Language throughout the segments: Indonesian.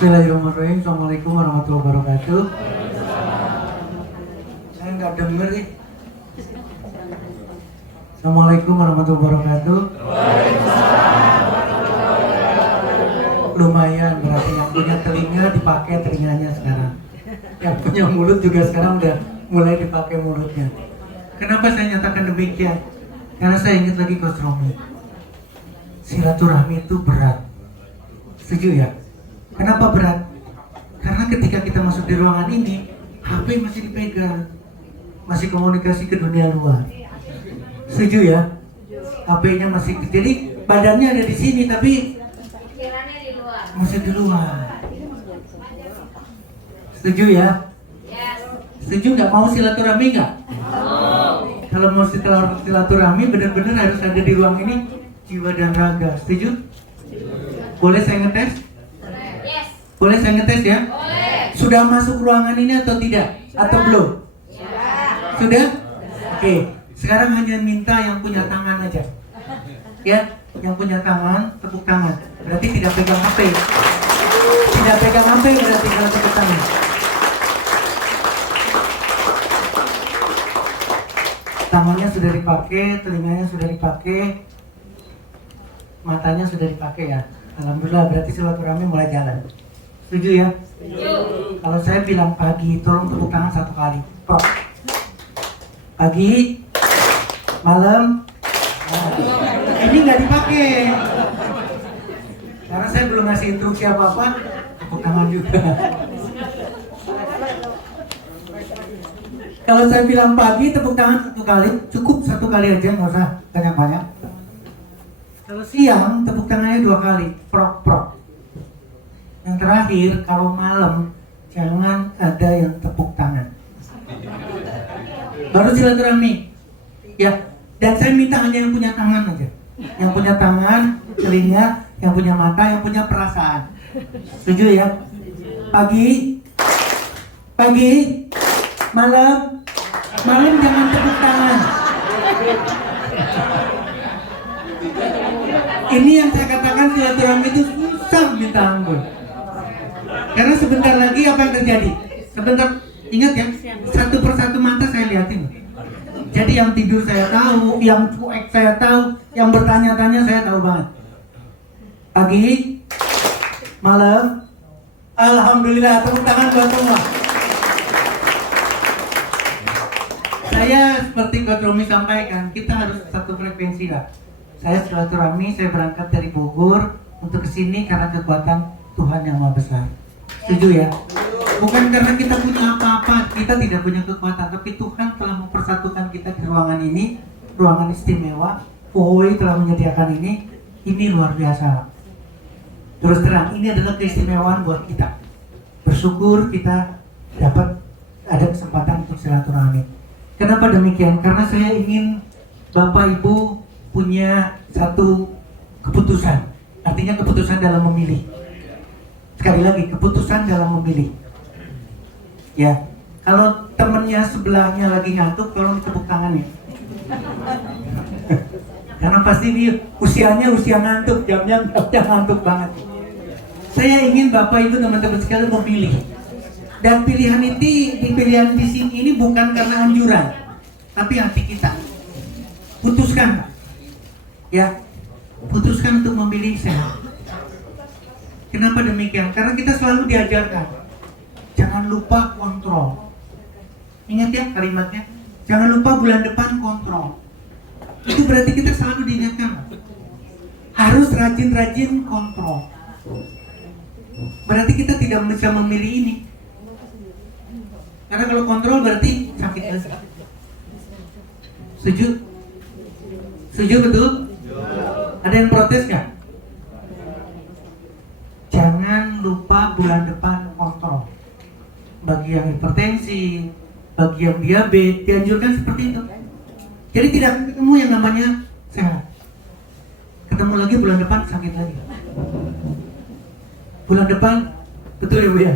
Bismillahirrahmanirrahim. Assalamualaikum warahmatullahi wabarakatuh. Saya nggak denger nih. Assalamualaikum warahmatullahi wabarakatuh. Lumayan, berarti yang punya telinga dipakai telinganya sekarang. Yang punya mulut juga sekarang udah mulai dipakai mulutnya. Kenapa saya nyatakan demikian? Karena saya ingat lagi Coach Romi. Silaturahmi itu berat. Setuju ya? Kenapa berat? Karena ketika kita masuk di ruangan ini, HP masih dipegang, masih komunikasi ke dunia luar. Setuju ya? HP-nya masih, jadi badannya ada di sini tapi pikirannya di luar. masih di luar. Setuju ya? Yes. Setuju nggak? Mau silaturahmi nggak? Kalau mau silaturahmi benar-benar harus ada di ruang ini jiwa dan raga. Setuju? Boleh saya ngetes? Yes. Boleh saya ngetes ya? Boleh. Sudah masuk ruangan ini atau tidak? Atau belum? Sudah? Oke. Sekarang hanya minta yang punya tangan aja. Ya, yang punya tangan, tepuk tangan. Berarti tidak pegang HP. Tidak pegang HP berarti kalau tepuk tangan. Tangannya sudah dipakai, telinganya sudah dipakai, matanya sudah dipakai ya. Alhamdulillah, berarti silaturahmi mulai jalan. Setuju ya? Setuju. Kalau saya bilang pagi, tolong tepuk tangan 1 kali. Prok. Pagi, malam. Nah, ini nggak dipakai. Karena saya belum ngasih instruksi apa-apa, tepuk tangan juga. Kalau saya bilang pagi, tepuk tangan 1 kali, cukup 1 kali aja, nggak usah banyak-banyak. Kalau siang, tepuk tangannya 2 kali, prok-prok. Yang terakhir, kalau malam, jangan ada yang tepuk tangan. Baru silaturahmi. Ya, dan saya minta hanya yang punya tangan aja. Yang punya tangan, telinga, yang punya mata, yang punya perasaan. Setuju ya? Pagi, malam jangan tepuk tangan. Ini yang saya katakan silaturahmi itu susah minta ampun. Karena sebentar lagi apa yang terjadi? Sebentar, ingat ya, satu persatu mata saya lihatin. Jadi yang tidur saya tahu, yang cuek saya tahu, yang bertanya-tanya saya tahu banget. Pagi, malam, alhamdulillah, tepuk tangan buat semua. Saya seperti Coach Romi sampaikan, kita harus satu frekuensi lah. Saya silaturahmi, saya berangkat dari Bogor untuk kesini karena kekuatan Tuhan yang Maha Besar. Setuju ya? Bukan karena kita punya apa-apa, kita tidak punya kekuatan, tapi Tuhan telah mempersatukan kita di ruangan ini, ruangan istimewa. Voi telah menyediakan ini luar biasa. Terus terang, ini adalah keistimewaan buat kita. Bersyukur kita dapat ada kesempatan untuk silaturahmi. Kenapa demikian? Karena saya ingin Bapak Ibu punya satu keputusan. Artinya keputusan dalam memilih. Sekali lagi, keputusan dalam memilih. Ya, kalau temennya sebelahnya lagi ngantuk, tolong tepuk tangan ya. Karena pasti dia usianya usia ngantuk, jamnya ngantuk banget. Saya ingin Bapak Ibu teman-teman sekalian memilih. Dan pilihan di sini ini bukan karena anjuran, tapi hati kita. Putuskan. Ya, putuskan untuk memilih sehat. Kenapa demikian? Karena kita selalu diajarkan, jangan lupa kontrol. Ingat ya kalimatnya, jangan lupa bulan depan kontrol. Itu berarti kita selalu diingatkan, harus rajin-rajin kontrol. Berarti kita tidak bisa memilih ini. Karena kalau kontrol berarti sakit lagi. Setuju? Setuju betul? Ada yang protes nggak? Jangan lupa bulan depan kontrol. Bagi yang hipertensi, bagi yang diabetes, dianjurkan seperti itu. Jadi tidak ketemu yang namanya sehat. Ketemu lagi bulan depan sakit lagi. Bulan depan, betul ya Bu ya?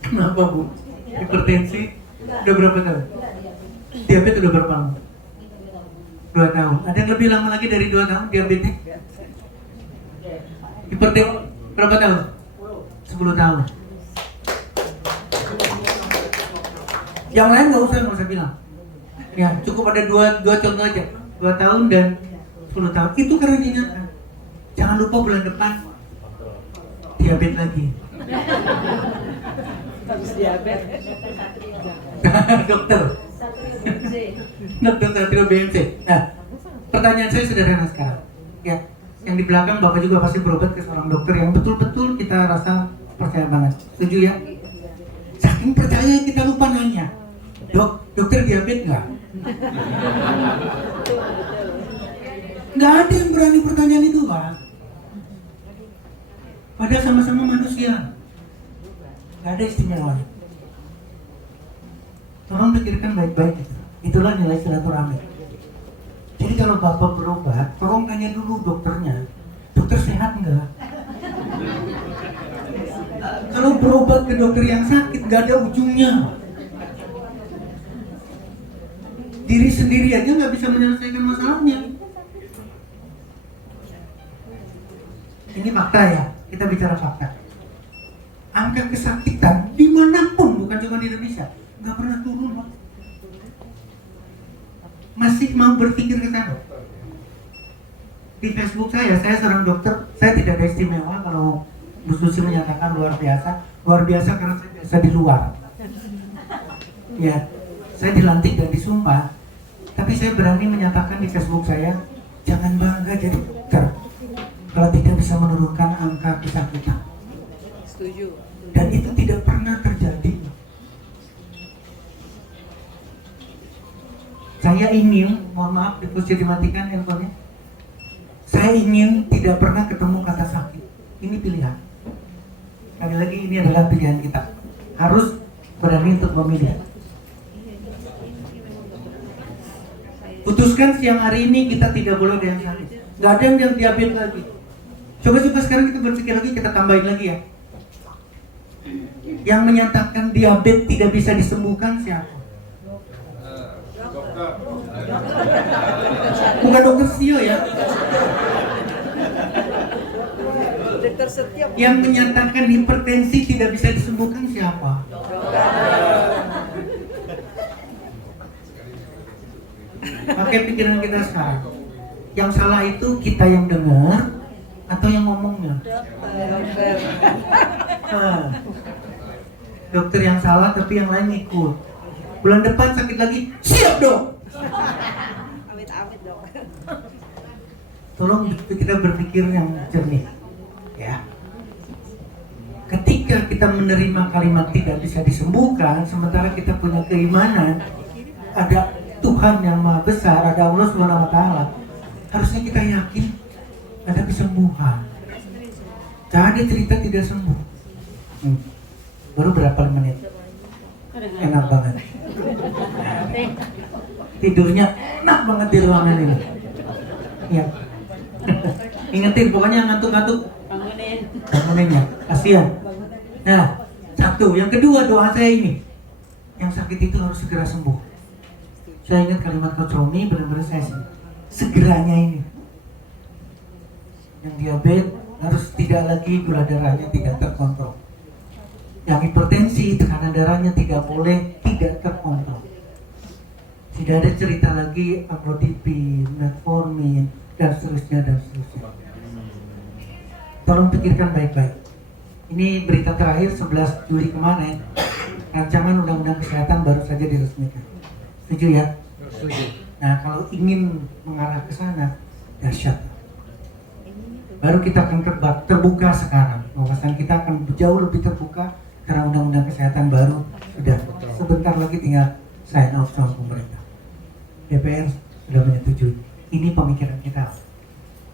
Kenapa Bu? Hipertensi udah berapa tahun? Diabetes udah berapa lama? 2 tahun. Ada yang lebih lama lagi dari 2 tahun diabetes? Hipertensi berapa tahun? 10 tahun. Yang lain nggak usah bilang. Ya, cukup ada dua contoh aja. 2 tahun dan 10 tahun. Itu karena diingatkan. Jangan lupa bulan depan diabetes lagi. Dokter. Dokter Satrio BMC. Nah, pertanyaan saya sederhana sekarang. Ya, yang di belakang Bapak juga pasti berobat ke seorang dokter yang betul-betul kita rasa percaya banget. Setuju ya? Saking percaya kita lupa nanya. Dokter diabetes nggak? Nggak ada yang berani pertanyaan itu, Pak. Padahal sama-sama manusia. Nggak ada istimewa. Tolong pikirkan baik-baik. Itulah nilai silaturahmi. Jadi kalau Bapak berobat, tolong tanya dulu dokternya. Dokter sehat nggak? Kalau berobat ke dokter yang sakit, nggak ada ujungnya. Diri sendiri aja nggak bisa menyelesaikan masalahnya. Ini fakta ya, kita bicara fakta. Angka kesakitan dimanapun, bukan cuma di Indonesia, nggak pernah turun, Pak. Masih mau berpikir ke sana. Di Facebook saya seorang dokter, saya tidak ada istimewa. Kalau Bu Susi menyatakan luar biasa karena saya biasa di luar. Ya, saya dilantik dan disumpah, tapi saya berani menyatakan di Facebook saya, jangan bangga jadi dokter kalau tidak bisa menurunkan angka kesakitan. Setuju. Dan itu tidak pernah terjadi. Saya ingin, mohon maaf, bisa dimatikan handphonenya. Saya ingin tidak pernah ketemu kata sakit. Ini pilihan. Sekali lagi ini adalah pilihan kita. Harus berani untuk memilih. Putuskan siang hari ini kita tidak boleh ada yang sakit. Gak ada yang diabetes lagi. Coba sekarang kita berpikir lagi, kita tambahin lagi ya. Yang menyatakan diabetes tidak bisa disembuhkan siapa? Bukan dokter Setio ya. Dokter Setio. Yang menyatakan hipertensi tidak bisa disembuhkan siapa? Pakai pikiran kita sekarang. Yang salah itu kita yang dengar atau yang ngomongnya? Dokter. Dokter yang salah tapi yang lain ikut. Bulan depan sakit lagi, siap dong. Amit-amit dong. Tolong kita berpikir yang jernih, ya. Ketika kita menerima kalimat tidak bisa disembuhkan, sementara kita punya keimanan ada Tuhan yang Maha Besar, ada Allah Subhanahu Wa Taala, harusnya kita yakin ada kesembuhan. Jangan ada cerita tidak sembuh. Baru berapa menit? Enak banget. Tidurnya enak banget di ruangan ini. Ya. Ingetin, pokoknya ngantuk-ngantuk bangunin ya, kasihan. Nah, satu. Yang kedua, doa saya ini, yang sakit itu harus segera sembuh. Saya ingat kalimat Coach Romi, benar-benar saya segeranya ini. Yang diabetes harus tidak lagi gula darahnya tidak terkontrol. Yang hipertensi, tekanan darahnya tidak boleh tidak terkontrol. Tidak ada cerita lagi amlodipin, metformin, dan seterusnya. Tolong pikirkan baik-baik. Ini berita terakhir 11 Juli kemarin, rancangan Undang-Undang Kesehatan baru saja diresmikan. Setuju ya? Setuju. Nah, kalau ingin mengarah ke sana, dahsyat. Baru kita akan terbuka sekarang. Wawasan kita akan jauh lebih terbuka karena Undang-Undang Kesehatan baru sudah sebentar lagi tinggal sign off sama pemerintah. DPR sudah menyetujui. Ini pemikiran kita.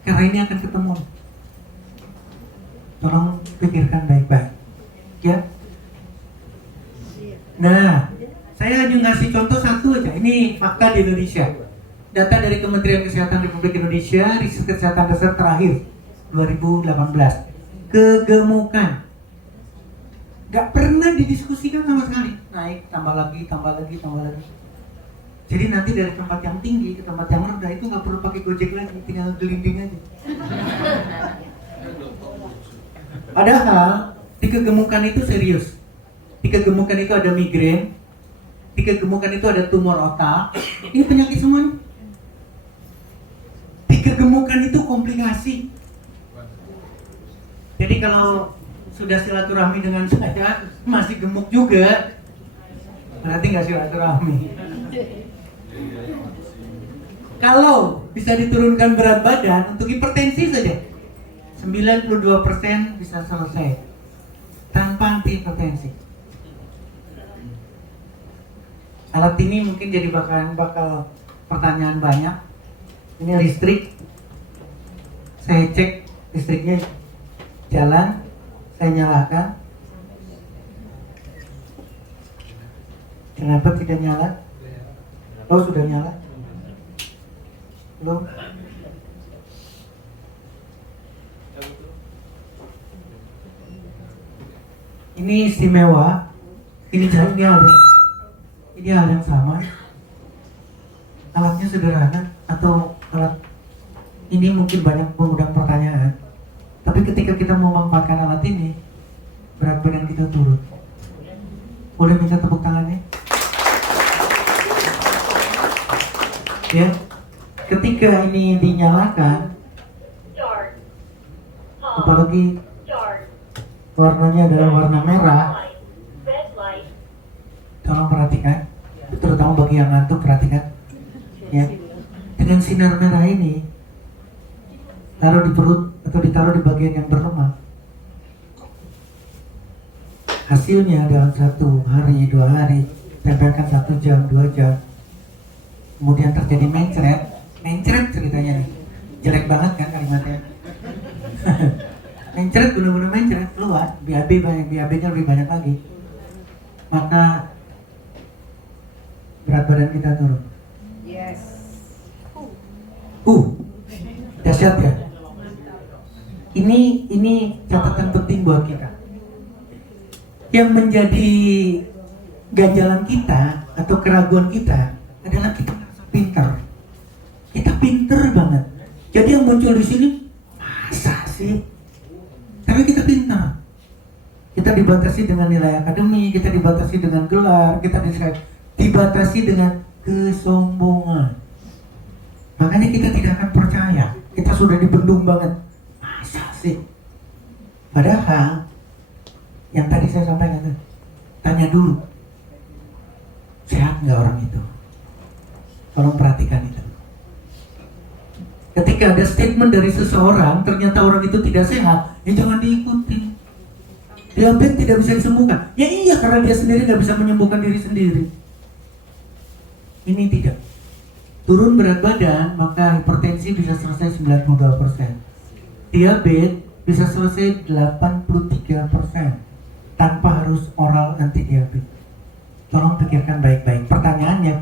Karena ini akan ketemu. Tolong pikirkan baik-baik. Ya. Nah, saya hanya ngasih contoh satu aja. Ini fakta di Indonesia. Data dari Kementerian Kesehatan Republik Indonesia, riset kesehatan dasar terakhir 2018. Kegemukan. Gak pernah didiskusikan sama sekali. Naik, tambah lagi. Jadi nanti dari tempat yang tinggi ke tempat yang rendah itu gak perlu pakai Gojek lagi, tinggal gelinding aja. Padahal Di kegemukan itu serius. Di kegemukan itu ada migrain. Di kegemukan itu ada tumor otak. Ini penyakit semua. Di kegemukan itu komplikasi. Jadi kalau sudah silaturahmi dengan saya masih gemuk juga, berarti nggak silaturahmi. Kalau bisa diturunkan berat badan untuk hipertensi saja, 92% bisa selesai tanpa anti hipertensi. Alat ini mungkin jadi bakal pertanyaan banyak. Ini listrik, saya cek listriknya jalan, saya nyalakan. Kenapa tidak nyala? Oh, sudah nyala? Belum? Ini istimewa. Ini hal yang sama. Alatnya sederhana atau alat ini mungkin banyak mengundang pertanyaan. Tapi ketika kita mau memanfaatkan alat ini, berat badan kita turun. Boleh minta tepuk tangannya? Ya, ketika ini dinyalakan, apalagi warnanya adalah warna merah, tolong perhatikan, terutama bagi yang ngantuk perhatikan. Ya, dengan sinar merah ini, taruh di perut atau ditaruh di bagian yang berlemak. Hasilnya dalam 1 hari, 2 hari, tempelkan 1 jam, 2 jam. Kemudian terjadi mencret ceritanya nih. Jelek banget kan kalimatnya. Mencret, benar-benar mencret, keluar. BAB-nya lebih banyak lagi. Maka berat badan kita turun. Yes. Dahsyat ya. Ini catatan penting buat kita. Yang menjadi ganjalan kita atau keraguan kita adalah kita pintar. Kita pintar banget. Jadi yang muncul di sini, masa sih? Tapi kita pintar. Kita dibatasi dengan nilai akademi, kita dibatasi dengan gelar, kita dibatasi dengan kesombongan. Makanya kita tidak akan percaya. Kita sudah dibendung banget. Masa sih? Padahal yang tadi saya sampaikan, tanya dulu, sehat nggak orang itu? Tolong perhatikan itu. Ketika ada statement dari seseorang, ternyata orang itu tidak sehat, ya jangan diikuti. Diabetes tidak bisa disembuhkan. Ya iya, karena dia sendiri nggak bisa menyembuhkan diri sendiri. Ini tidak. Turun berat badan, maka hipertensi bisa selesai 92%. Diabetes bisa selesai 83%. Tanpa harus oral anti diabetes. Tolong pikirkan baik-baik. Pertanyaannya,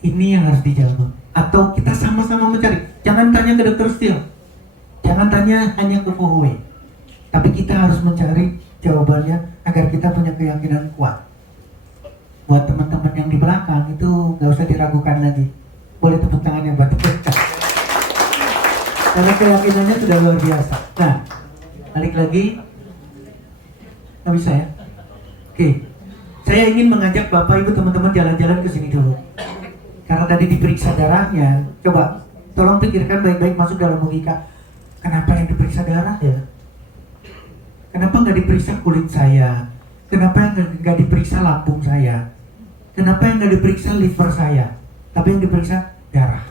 ini yang harus dijawab. Atau kita sama-sama mencari. Jangan tanya ke dokter Steel. Jangan tanya hanya ke Fuhui. Tapi kita harus mencari jawabannya agar kita punya keyakinan kuat. Buat teman-teman yang di belakang itu nggak usah diragukan lagi. Boleh tepuk tangannya buat kita. Karena keyakinannya sudah luar biasa. Nah, balik lagi. Nggak bisa ya? Oke. Saya ingin mengajak Bapak Ibu teman-teman jalan-jalan ke sini dulu. Karena tadi diperiksa darahnya. Coba, tolong pikirkan baik-baik masuk dalam logika. Kenapa yang diperiksa darah ya? Kenapa nggak diperiksa kulit saya? Kenapa yang nggak diperiksa lambung saya? Kenapa yang nggak diperiksa liver saya? Tapi yang diperiksa darah.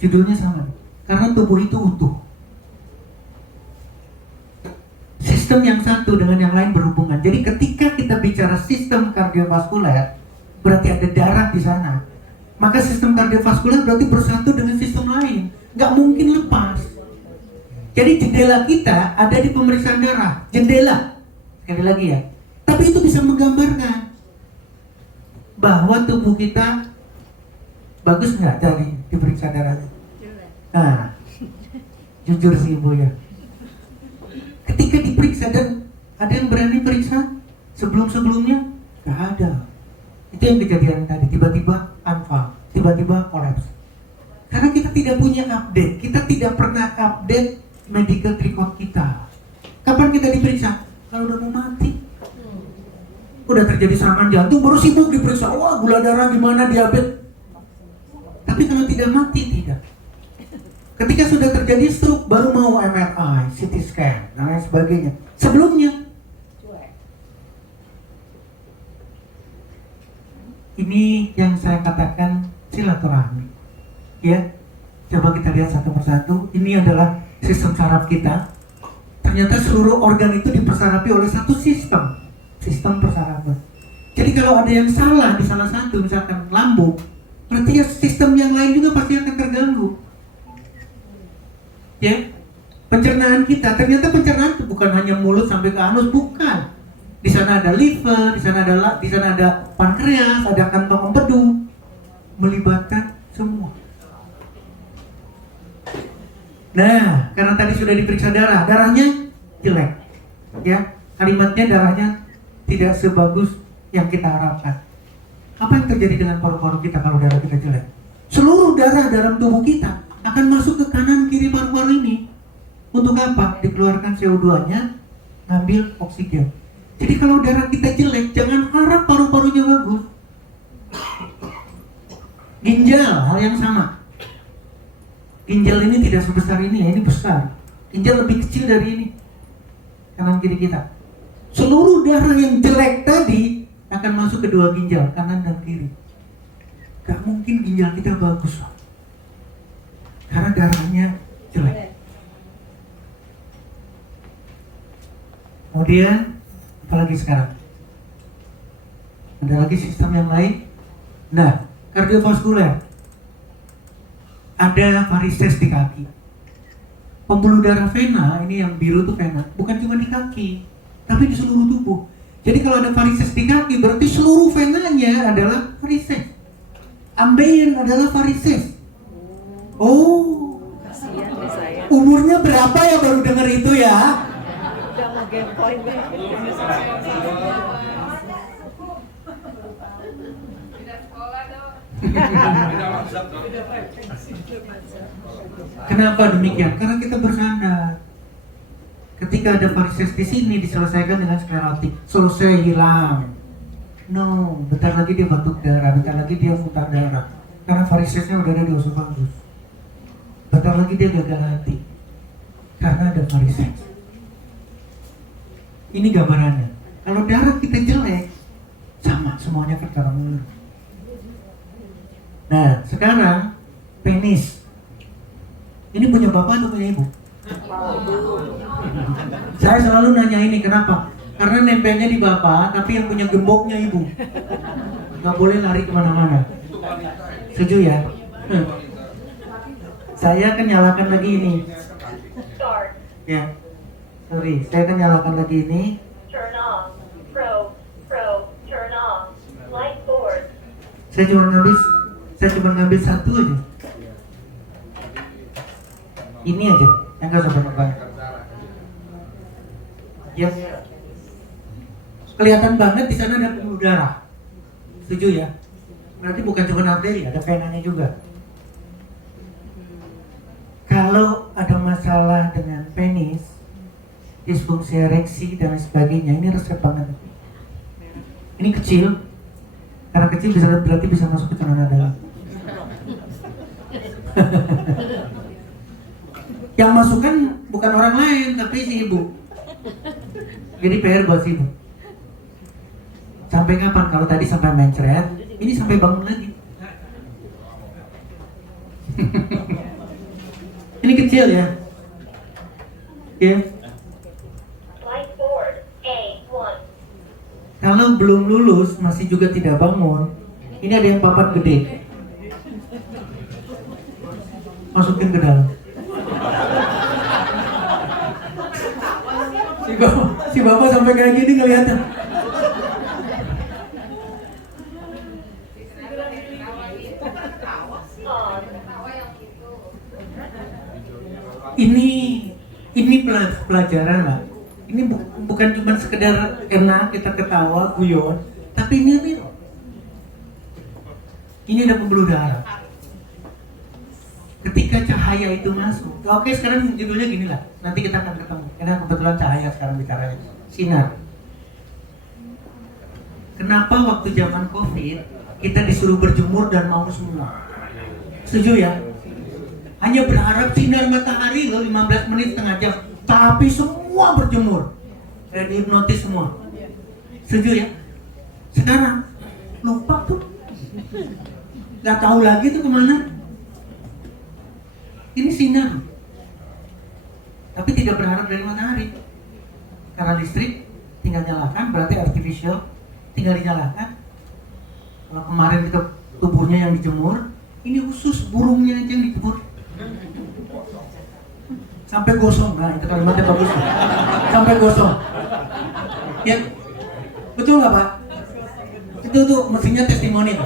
Judulnya sama. Karena tubuh itu utuh. Sistem yang satu dengan yang lain berhubungan. Jadi ketika kita bicara sistem kardiovaskuler, berarti ada darah di sana. Maka sistem kardiovaskuler berarti bersatu dengan sistem lain. Nggak mungkin lepas. Jadi jendela kita ada di pemeriksaan darah. Jendela. Sekali lagi ya. Tapi itu bisa menggambarkan bahwa tubuh kita bagus nggak dari diperiksa darahnya. Nah, jujur sih Ibu ya. Ketika diperiksa dan ada yang berani periksa sebelum-sebelumnya, nggak ada. Itu yang kejadian tadi, tiba-tiba unfall, tiba-tiba kolaps. Karena kita tidak punya update, kita tidak pernah update medical record kita. Kapan kita diperiksa? Kalau udah mau mati. Udah terjadi serangan jantung, baru sibuk diperiksa. Wah, gula darah gimana, diabetes. Tapi kalau tidak mati, tidak. Ketika sudah terjadi stroke, baru mau MRI, CT scan, dan lain sebagainya. Sebelumnya, ini yang saya katakan silaturahmi. Ya, coba kita lihat satu persatu. Ini adalah sistem saraf kita. Ternyata seluruh organ itu dipersarapi oleh satu sistem persarafan. Jadi kalau ada yang salah di salah satu, misalkan lambung, berarti ya sistem yang lain juga pasti akan terganggu. Ya, pencernaan kita, ternyata pencernaan itu bukan hanya mulut sampai ke anus, bukan. Di sana ada liver, di sana ada pankreas, ada kantong empedu, melibatkan semua. Nah, karena tadi sudah diperiksa darahnya jelek, ya, kalimatnya darahnya tidak sebagus yang kita harapkan. Apa yang terjadi dengan paru-paru kita kalau darah kita jelek? Seluruh darah dalam tubuh kita akan masuk ke kanan kiri paru-paru ini. Untuk apa? Dikeluarkan CO2-nya, ngambil oksigen. Jadi kalau darah kita jelek, jangan harap paru-parunya bagus. Ginjal, hal yang sama. Ginjal ini tidak sebesar ini, ya, ini besar. Ginjal lebih kecil dari ini. Kanan kiri kita. Seluruh darah yang jelek tadi akan masuk ke dua ginjal, kanan dan kiri. Gak mungkin ginjal kita bagus, Pak. Karena darahnya jelek. Kemudian, apalagi sekarang? Ada lagi sistem yang lain. Nah, kardiovaskuler. Ada varises di kaki. Pembuluh darah vena, ini yang biru itu vena, bukan cuma di kaki, tapi di seluruh tubuh. Jadi kalau ada varises di kaki, berarti seluruh venanya adalah varises. Ambeien adalah varises. Oh, Kasihan deh saya. umurnya berapa ya baru dengar itu ya? Udah mau game point nih. Kenapa demikian? Karena kita bersandar. Ketika ada varises di sini diselesaikan dengan sklerotik, selesai, hilang. No, bentar lagi dia batuk darah, bentar lagi dia muntah darah. Karena varisesnya udah ada di osofagus. Bentar lagi dia gagal hati. Karena ada varises. Ini gambarannya. Kalau darah kita jelek, sama semuanya tertarung. Nah, sekarang penis. Ini punya bapak atau punya ibu? Saya selalu nanya ini, kenapa? Karena nempelnya di bapak, tapi yang punya gemboknya ibu. Gak boleh lari kemana-mana. Setuju ya? Saya akan nyalakan lagi ini. Ya, sorry, saya akan nyalakan lagi ini. Turn off. Turn off. Light board. Saya cuma ngambil satu aja. Ini aja, yang gak usah banyak-banyak. Ya, kelihatan banget di sana ada pembuluh darah. Setuju ya? Berarti bukan cuma arteri, ada venanya juga. Kalau ada masalah dengan penis, disfungsi ereksi dan sebagainya, ini resep banget. Ini kecil, karena kecil berarti bisa masuk ke celana dalam. Yang masukkan bukan orang lain, tapi si ibu. Jadi PR buat si ibu. Sampai kapan? Kalau tadi sampai mencret, ini sampai bangun lagi. Ini kecil ya. Oke. Light board. A1. Kalau belum lulus, masih juga tidak bangun, ini ada yang papat gede. Masukin ke dalam. Si bapak sampai kayak gini kelihatan. Ini pelajaran lah. Ini bukan cuma sekedar enak kita ketawa, guyon, tapi ini real. Ini ada pembuluh darah. Ketika cahaya cahaya itu masuk. Oke, sekarang judulnya gini lah. Nanti kita akan ketemu. Karena kebetulan cahaya sekarang bicaranya. Sinar. Kenapa waktu zaman COVID kita disuruh berjemur dan mau semua? Setuju ya? Hanya berharap sinar matahari loh 15 menit setengah jam. Tapi semua berjemur. Dan hipnotis semua. Setuju ya? Sekarang lupa tuh. Gak tahu lagi tuh kemana. Ini sinar. Tapi tidak berharap dari matahari. Karena listrik tinggal nyalakan, berarti artificial tinggal dinyalakan. Kalau kemarin kita tubuhnya yang dijemur, ini khusus burungnya aja yang dijemur. Sampai gosong. Nah, itu kalimatnya bagus. Sampai gosong. Ya. Betul nggak, Pak? Itu tuh mesinnya testimoni.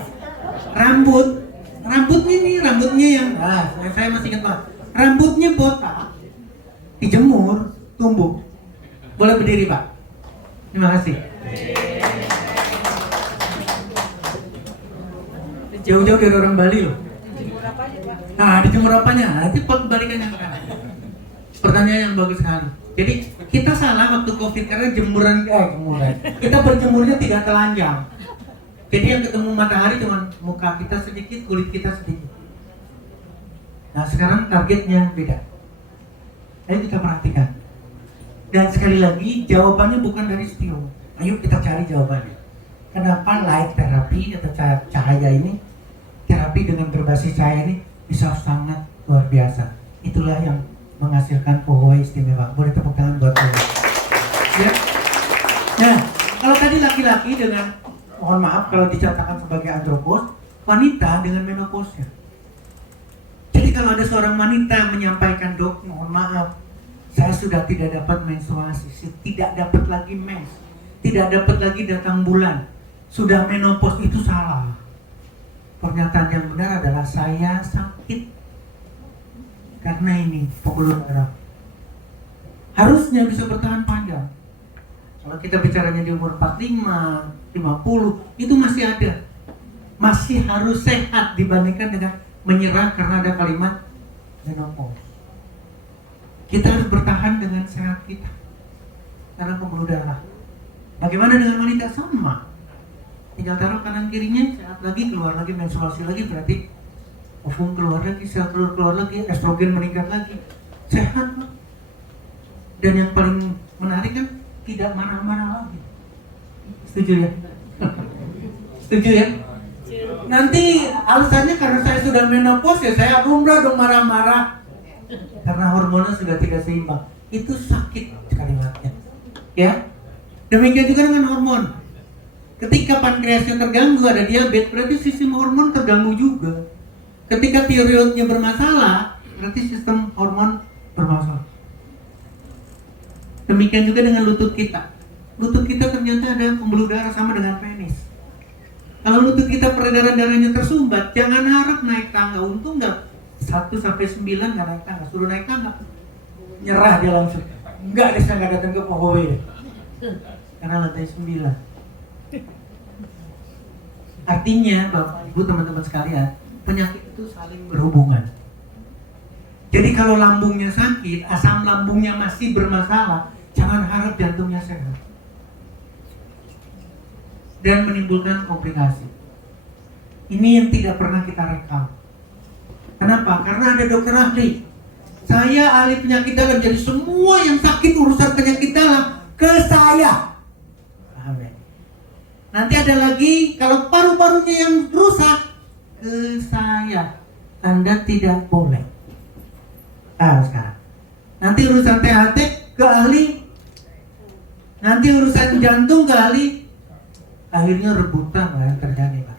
Rambutnya yang saya masih ingat, Pak. Rambutnya botak, dijemur, tumbuh. Boleh berdiri, Pak. Terima kasih. Jauh-jauh dari orang Bali loh. Nah, dijemur apanya? Nanti pot balikannya sekarang. Pertanyaan yang bagus sekali. Jadi kita salah waktu COVID karena jemuran. Kita berjemurnya tidak telanjang. Jadi yang ketemu matahari cuma muka kita sedikit, kulit kita sedikit. Nah sekarang targetnya beda. Ayo kita perhatikan. Dan sekali lagi jawabannya bukan dari Stio. Ayo kita cari jawabannya. Kenapa light therapy atau cahaya ini, terapi dengan berbasis cahaya ini bisa sangat luar biasa. Itulah yang menghasilkan pegawai istimewa. Boleh tepuk tangan buat saya. Ya. Nah, kalau tadi laki-laki dengan, mohon maaf kalau dicatatkan sebagai andropos, wanita dengan menopause. Jadi kalau ada seorang wanita menyampaikan, dok, mohon maaf, saya sudah tidak dapat menstruasi, tidak dapat lagi mens, tidak dapat lagi datang bulan, sudah menopause, itu salah. Pernyataan yang benar adalah saya sakit karena ini pembuluh darah. Harusnya bisa bertahan panjang. Kalau kita bicaranya di umur 45, 50, itu masih ada. Masih harus sehat dibandingkan dengan menyerah karena ada kalimat menopause. Kita harus bertahan dengan sehat kita karena pembuluh darah. Bagaimana dengan wanita? Sama. Tinggal taruh kanan kirinya, sehat lagi, keluar lagi, menstruasi lagi, berarti ovum keluar lagi, sel keluar lagi, estrogen meningkat lagi. Sehat. Dan yang paling menarik kan tidak marah-marah lagi. Setuju ya? Setuju ya? Nanti alasannya karena saya sudah menopause ya saya umrah dong marah-marah. Karena hormonnya sudah tidak seimbang. Itu sakit kalimatnya. Ya? Demikian juga dengan hormon. Ketika pankreasnya terganggu, ada diabetes, berarti sistem hormon terganggu juga. Ketika tiroidnya bermasalah, berarti sistem hormon bermasalah. Demikian juga dengan lutut kita. Lutut kita ternyata ada pembuluh darah sama dengan penis. Kalau lutut kita peredaran darahnya tersumbat, jangan harap naik tangga. Untung nggak 1 sampai 9 nggak naik tangga. Suruh naik tangga, nyerah dia langsung. Enggak, dia nggak datang ke pegawai. Karena lantai 9. Artinya, Bapak, Ibu, teman-teman sekalian, penyakit itu saling berhubungan. Jadi kalau lambungnya sakit, asam lambungnya masih bermasalah, jangan harap jantungnya sehat. Dan menimbulkan komplikasi. Ini yang tidak pernah kita rekam. Kenapa? Karena ada dokter ahli. Saya ahli penyakit dalam, jadi semua yang sakit urusan penyakit dalam ke saya. Amin. Nanti ada lagi, kalau paru-parunya yang rusak, ke saya. Anda tidak boleh. Sekarang. Nanti urusan THT ke ahli. Nanti urusan jantung ke ahli. Akhirnya rebutan yang terjadi, Pak.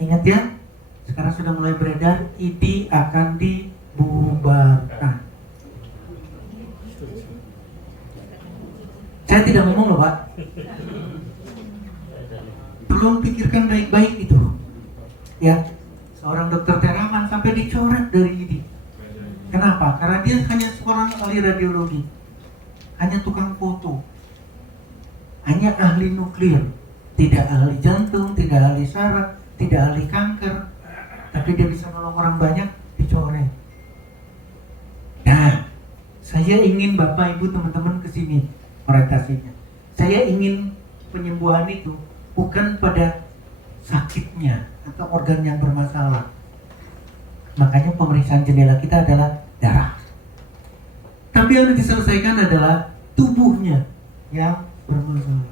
Ingat ya, sekarang sudah mulai beredar, ID akan dibubarkan. Saya tidak ngomong loh, Pak. Tolong pikirkan baik-baik itu. Ya, seorang dokter terawan sampai dicoret dari ID. Kenapa? Karena dia hanya seorang ahli radiologi, hanya tukang foto, hanya ahli nuklir. Tidak ahli jantung, tidak ahli saraf, tidak ahli kanker, tapi dia bisa nolong orang banyak, dicoret. Saya ingin Bapak Ibu teman-teman kesini orientasinya. Saya ingin penyembuhan itu bukan pada sakitnya atau organ yang bermasalah. Makanya pemeriksaan jendela kita adalah darah. Tapi yang diselesaikan adalah tubuhnya yang bermasalah.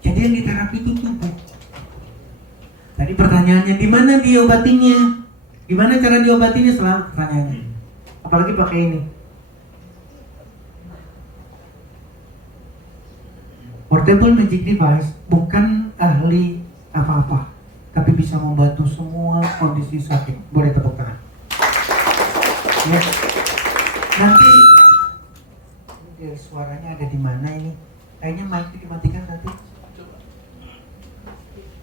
Jadi yang diterapi itu tubuh. Tadi pertanyaannya, di mana diobatinya? Gimana cara diobatinya? Selalu pertanyaannya. Apalagi pakai ini. Portable Magic Device bukan ahli apa-apa, tapi bisa membantu semua kondisi sakit. Boleh tepuk tangan. Ya. Nanti suaranya ada di mana ini? Kayaknya mic dimatikan tadi.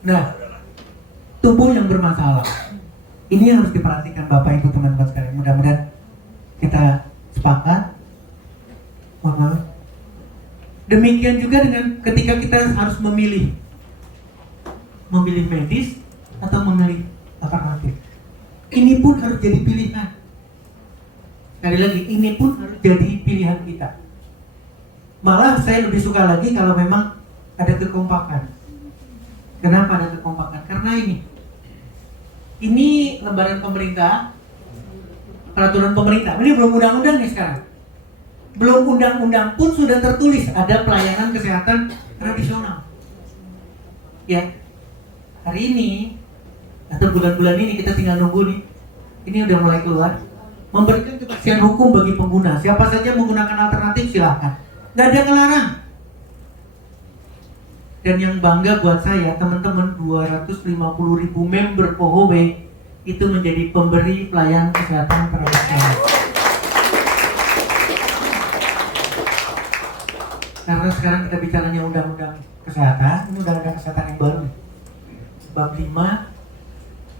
Nah, tubuh yang bermasalah. Ini yang harus diperhatikan Bapak Ibu teman-teman sekalian. Mudah-mudahan kita sepakat. Mohon maaf. Demikian juga dengan ketika kita harus memilih medis atau memilih alternatif. Ini pun harus jadi pilihan. Sekali lagi, ini pun harus jadi pilihan kita. Malah saya lebih suka lagi kalau memang ada kekompakan. Kenapa ada kekompakan? Karena ini lembaran pemerintah, peraturan pemerintah. Ini belum undang-undang nih sekarang. Belum undang-undang pun sudah tertulis ada pelayanan kesehatan tradisional. Ya, hari ini atau bulan-bulan ini kita tinggal nunggu nih. Ini udah mulai keluar. Memberikan kepastian hukum bagi pengguna. Siapa saja menggunakan alternatif silahkan. Nggak ada kelarang. Dan yang bangga buat saya, teman-teman, 250.000 member POHOB itu menjadi pemberi pelayanan kesehatan tradisional. Karena sekarang kita bicaranya undang-undang kesehatan, ini undang-undang kesehatan yang baru. Bab 5,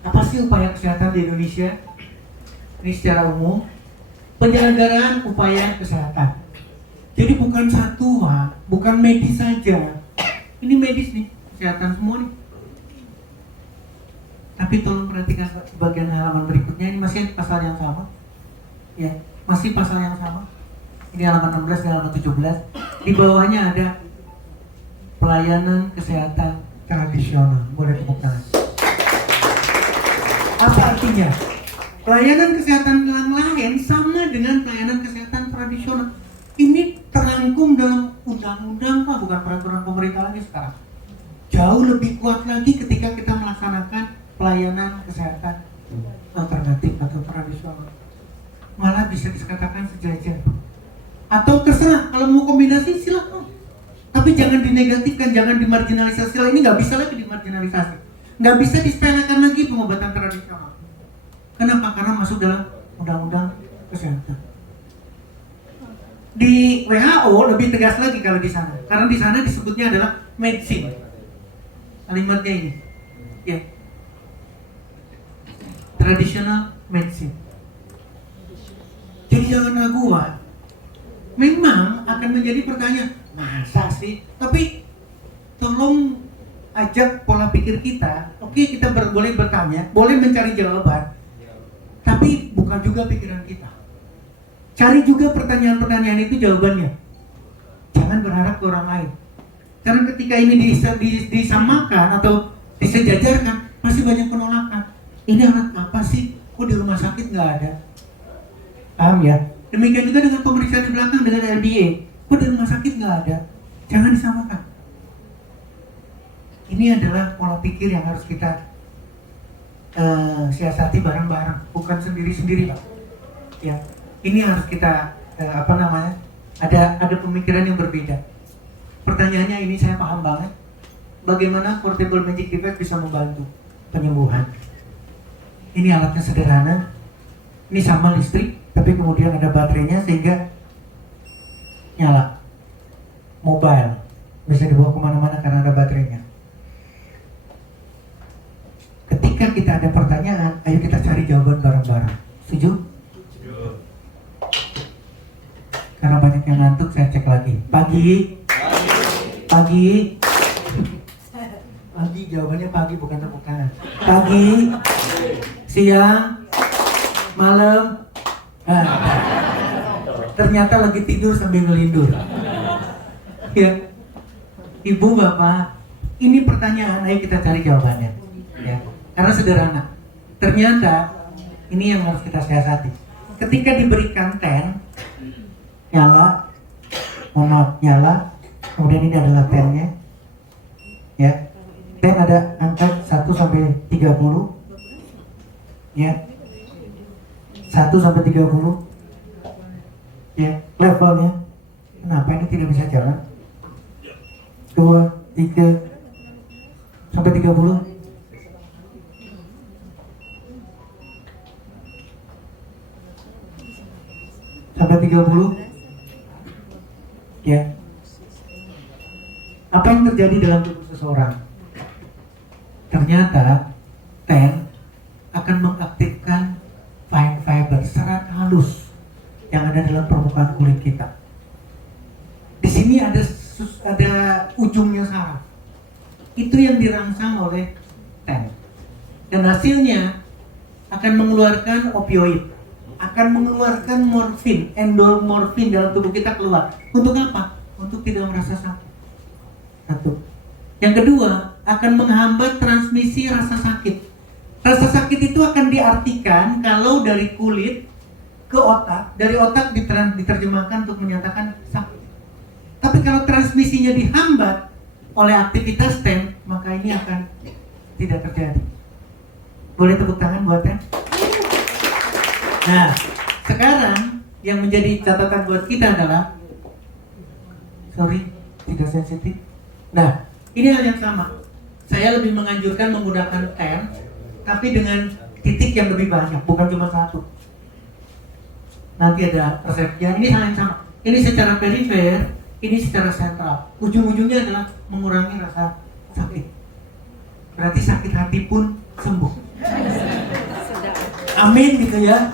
apa sih upaya kesehatan di Indonesia? Ini secara umum, penyelenggaraan upaya kesehatan. Jadi bukan satu, bukan medis saja. Ini medis nih, kesehatan semua nih. Tapi tolong perhatikan bagian halaman berikutnya, ini masih pasal yang sama. Ya, masih pasal yang sama. Ini halaman 16 dan halaman 17. Di bawahnya ada pelayanan kesehatan tradisional. Boleh tepuk tangan. Apa artinya? Pelayanan kesehatan yang lain sama dengan pelayanan kesehatan tradisional. Ini terangkum dalam undang-undang, bukan peraturan pemerintah lagi sekarang. Jauh lebih kuat lagi ketika kita melaksanakan pelayanan kesehatan alternatif atau tradisional. Malah bisa dikatakan sejajar. Atau terserah, kalau mau kombinasi silakan. Tapi jangan dinegatifkan, jangan dimarginalisasi. Ini nggak bisa lagi dimarginalisasi. Nggak bisa disepelekan lagi pengobatan tradisional. Kenapa? Karena masuk dalam undang-undang kesehatan. Di WHO lebih tegas lagi kalau di sana. Karena di sana disebutnya adalah medicine. Kalimatnya ini. Ya. Traditional medicine. Jadi jangan ragu, memang akan menjadi pertanyaan, masa sih? Tapi tolong ajak pola pikir kita. Oke, kita boleh bertanya, boleh mencari jawaban, tapi bukan juga pikiran kita. Cari juga pertanyaan-pertanyaan itu jawabannya. Jangan berharap ke orang lain. Karena ketika ini disamakan atau disejajarkan, pasti banyak penolakan. Ini anak apa sih? Kok di rumah sakit nggak ada? Paham ya? Demikian juga dengan pemeriksaan di belakang dengan LDA. Kok di rumah sakit nggak ada? Jangan disamakan. Ini adalah pola pikir yang harus kita siasati bareng-bareng, bukan sendiri-sendiri, Pak. Ya, ini harus kita ada pemikiran yang berbeda. Pertanyaannya ini saya paham banget. Bagaimana Portable Magic Device bisa membantu penyembuhan? Ini alatnya sederhana. Ini sama listrik, tapi kemudian ada baterainya sehingga nyala. Mobile, bisa dibawa kemana-mana karena ada baterainya. Ketika kita ada pertanyaan, ayo kita cari jawaban bareng-bareng. Setuju? Karena banyak yang ngantuk, saya cek lagi. Pagi, jawabannya pagi, bukan tepuk tangan. Pagi, siang, malam. ternyata lagi tidur sambil ngelindur. Ya, Ibu Bapak, ini pertanyaan, ayo kita cari jawabannya. Ya, karena sederhana. Ternyata ini yang harus kita siasati. Ketika diberikan ten, nyala, nyala, kemudian ini adalah tennya, ya. Ten ada angka 1 sampai 30, ya. 1 sampai 30, ya. Levelnya, kenapa ini tidak bisa jalan? 2, 3, sampai 30. Sampai 30. Ya. Apa yang terjadi dalam tubuh seseorang? Ternyata ten akan mengaktifkan fine fiber, serat halus yang ada dalam permukaan kulit kita. Di sini ada ujungnya saraf. Itu yang dirangsang oleh ten. Dan hasilnya akan mengeluarkan opioid, akan mengeluarkan morfin, endorfin dalam tubuh kita keluar. Untuk apa? Untuk tidak merasa sakit. Satu. Yang kedua, akan menghambat transmisi rasa sakit. Rasa sakit itu akan diartikan kalau dari kulit ke otak, dari otak diterjemahkan untuk menyatakan sakit. Tapi kalau transmisinya dihambat oleh aktivitas ten, maka ini akan tidak terjadi. Boleh tepuk tangan buat ten? Nah, sekarang yang menjadi catatan buat kita adalah, tidak sensitif. Nah, ini hal yang sama. Saya lebih menganjurkan menggunakan ten, tapi dengan titik yang lebih banyak, bukan cuma satu. Nanti ada resepnya. Ini hal yang sama. Ini secara perifer, ini secara sentral. Ujung-ujungnya adalah mengurangi rasa sakit. Berarti sakit hati pun sembuh. Amin gitu ya.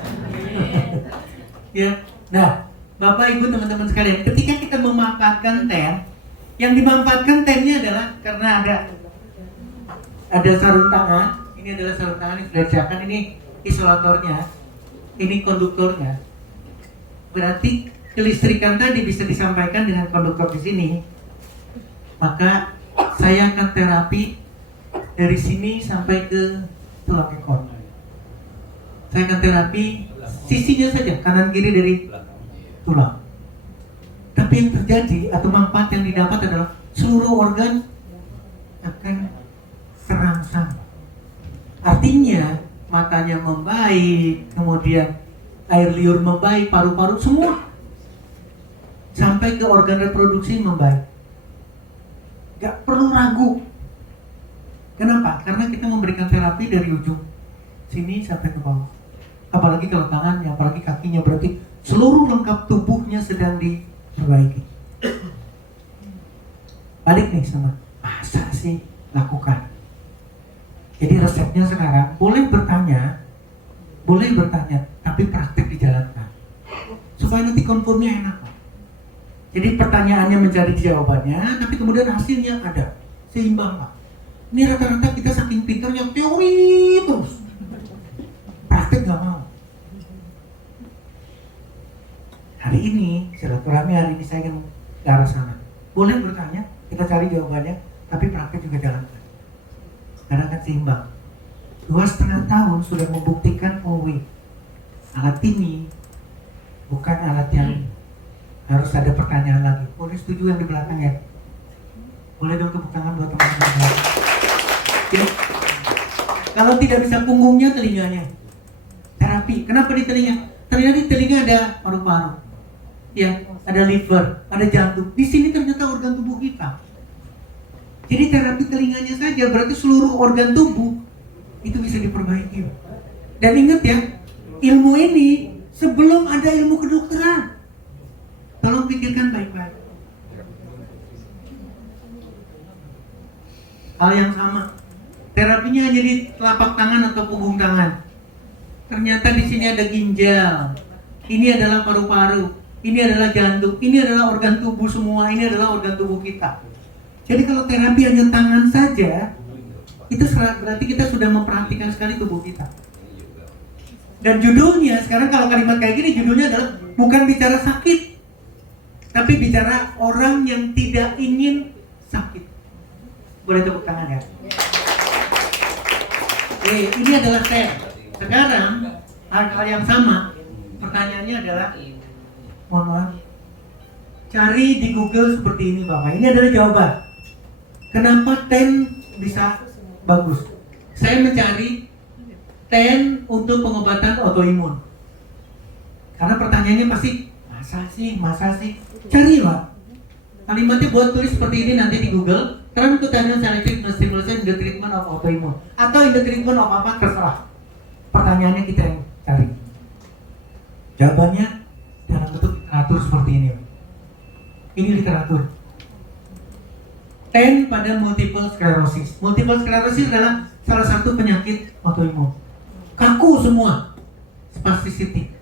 Ya. Nah, Bapak Ibu teman-teman sekalian, ketika kita memanfaatkan ten, yang dimanfaatkan tennya adalah karena ada sarung tangan. Ini adalah sarung tangan yang sudah disiapkan. Ini isolatornya, ini konduktornya. Berarti kelistrikan tadi bisa disampaikan dengan konduktor di sini. Maka saya akan terapi dari sini sampai ke tulang ekor. Saya akan terapi sisinya saja, kanan kiri dari tulang. Tapi yang terjadi atau manfaat yang didapat adalah seluruh organ akan terangsang. Artinya matanya membaik, kemudian air liur membaik, paru-paru semua sampai ke organ reproduksi membaik. Gak perlu ragu. Kenapa? Karena kita memberikan terapi dari ujung sini sampai ke bawah. Apalagi kalau tangannya, apalagi kakinya, berarti seluruh lengkap tubuhnya sedang diperbaiki. Balik nih sama, masa sih lakukan? Jadi resepnya sekarang boleh bertanya, tapi praktek dijalankan supaya nanti konformnya enak. Jadi pertanyaannya mencari jawabannya, tapi kemudian hasilnya ada, seimbang Pak. Ini rata-rata kita saking pintarnya teori terus, praktek gak mau. Hari ini, silaturahmi hari ini saya ingin ke arah sana. Boleh bertanya, kita cari jawabannya, tapi praktek juga jalankan. Karena akan seimbang. 2,5 tahun sudah membuktikan, alat ini bukan alat yang harus ada pertanyaan lagi. Boleh setuju yang di belakang ya? Boleh dong tepuk tangan buat teman-teman. Ya. Kalau tidak bisa punggungnya, telinganya. Terapi. Kenapa di telinga? Ternyata di telinga ada paru-paru. Ya, ada liver, ada jantung. Di sini ternyata organ tubuh kita. Jadi terapi telinganya saja berarti seluruh organ tubuh itu bisa diperbaiki. Dan ingat ya, ilmu ini sebelum ada ilmu kedokteran. Tolong pikirkan baik-baik. Hal yang sama. Terapinya hanya di telapak tangan atau punggung tangan. Ternyata di sini ada ginjal. Ini adalah paru-paru. Ini adalah jantung. Ini adalah organ tubuh semua. Ini adalah organ tubuh kita. Jadi kalau terapi hanya tangan saja, itu berarti kita sudah memperhatikan sekali tubuh kita. Dan judulnya, sekarang kalau kalimat kayak gini, judulnya adalah bukan bicara sakit, tapi bicara orang yang tidak ingin sakit. Boleh tepuk tangan ya? Ini adalah TEN. Sekarang, hal yang sama, pertanyaannya adalah, mohon maaf, cari di Google seperti ini Bapak. Ini adalah jawaban. Kenapa TEN bisa bagus? Saya mencari TEN untuk pengobatan autoimun. Karena pertanyaannya pasti, masa sih? Cari Pak. Kalimatnya buat tulis seperti ini nanti di Google. Transcutaneous electrical stimulation in the treatment of autoimmune. Atau in the treatment of apa, terserah. Pertanyaannya kita yang cari. Jawabannya dalam bentuk literatur seperti ini. Ini literatur. TEN pada multiple sclerosis. Multiple sclerosis adalah salah satu penyakit autoimun. Kaku semua, spasticity.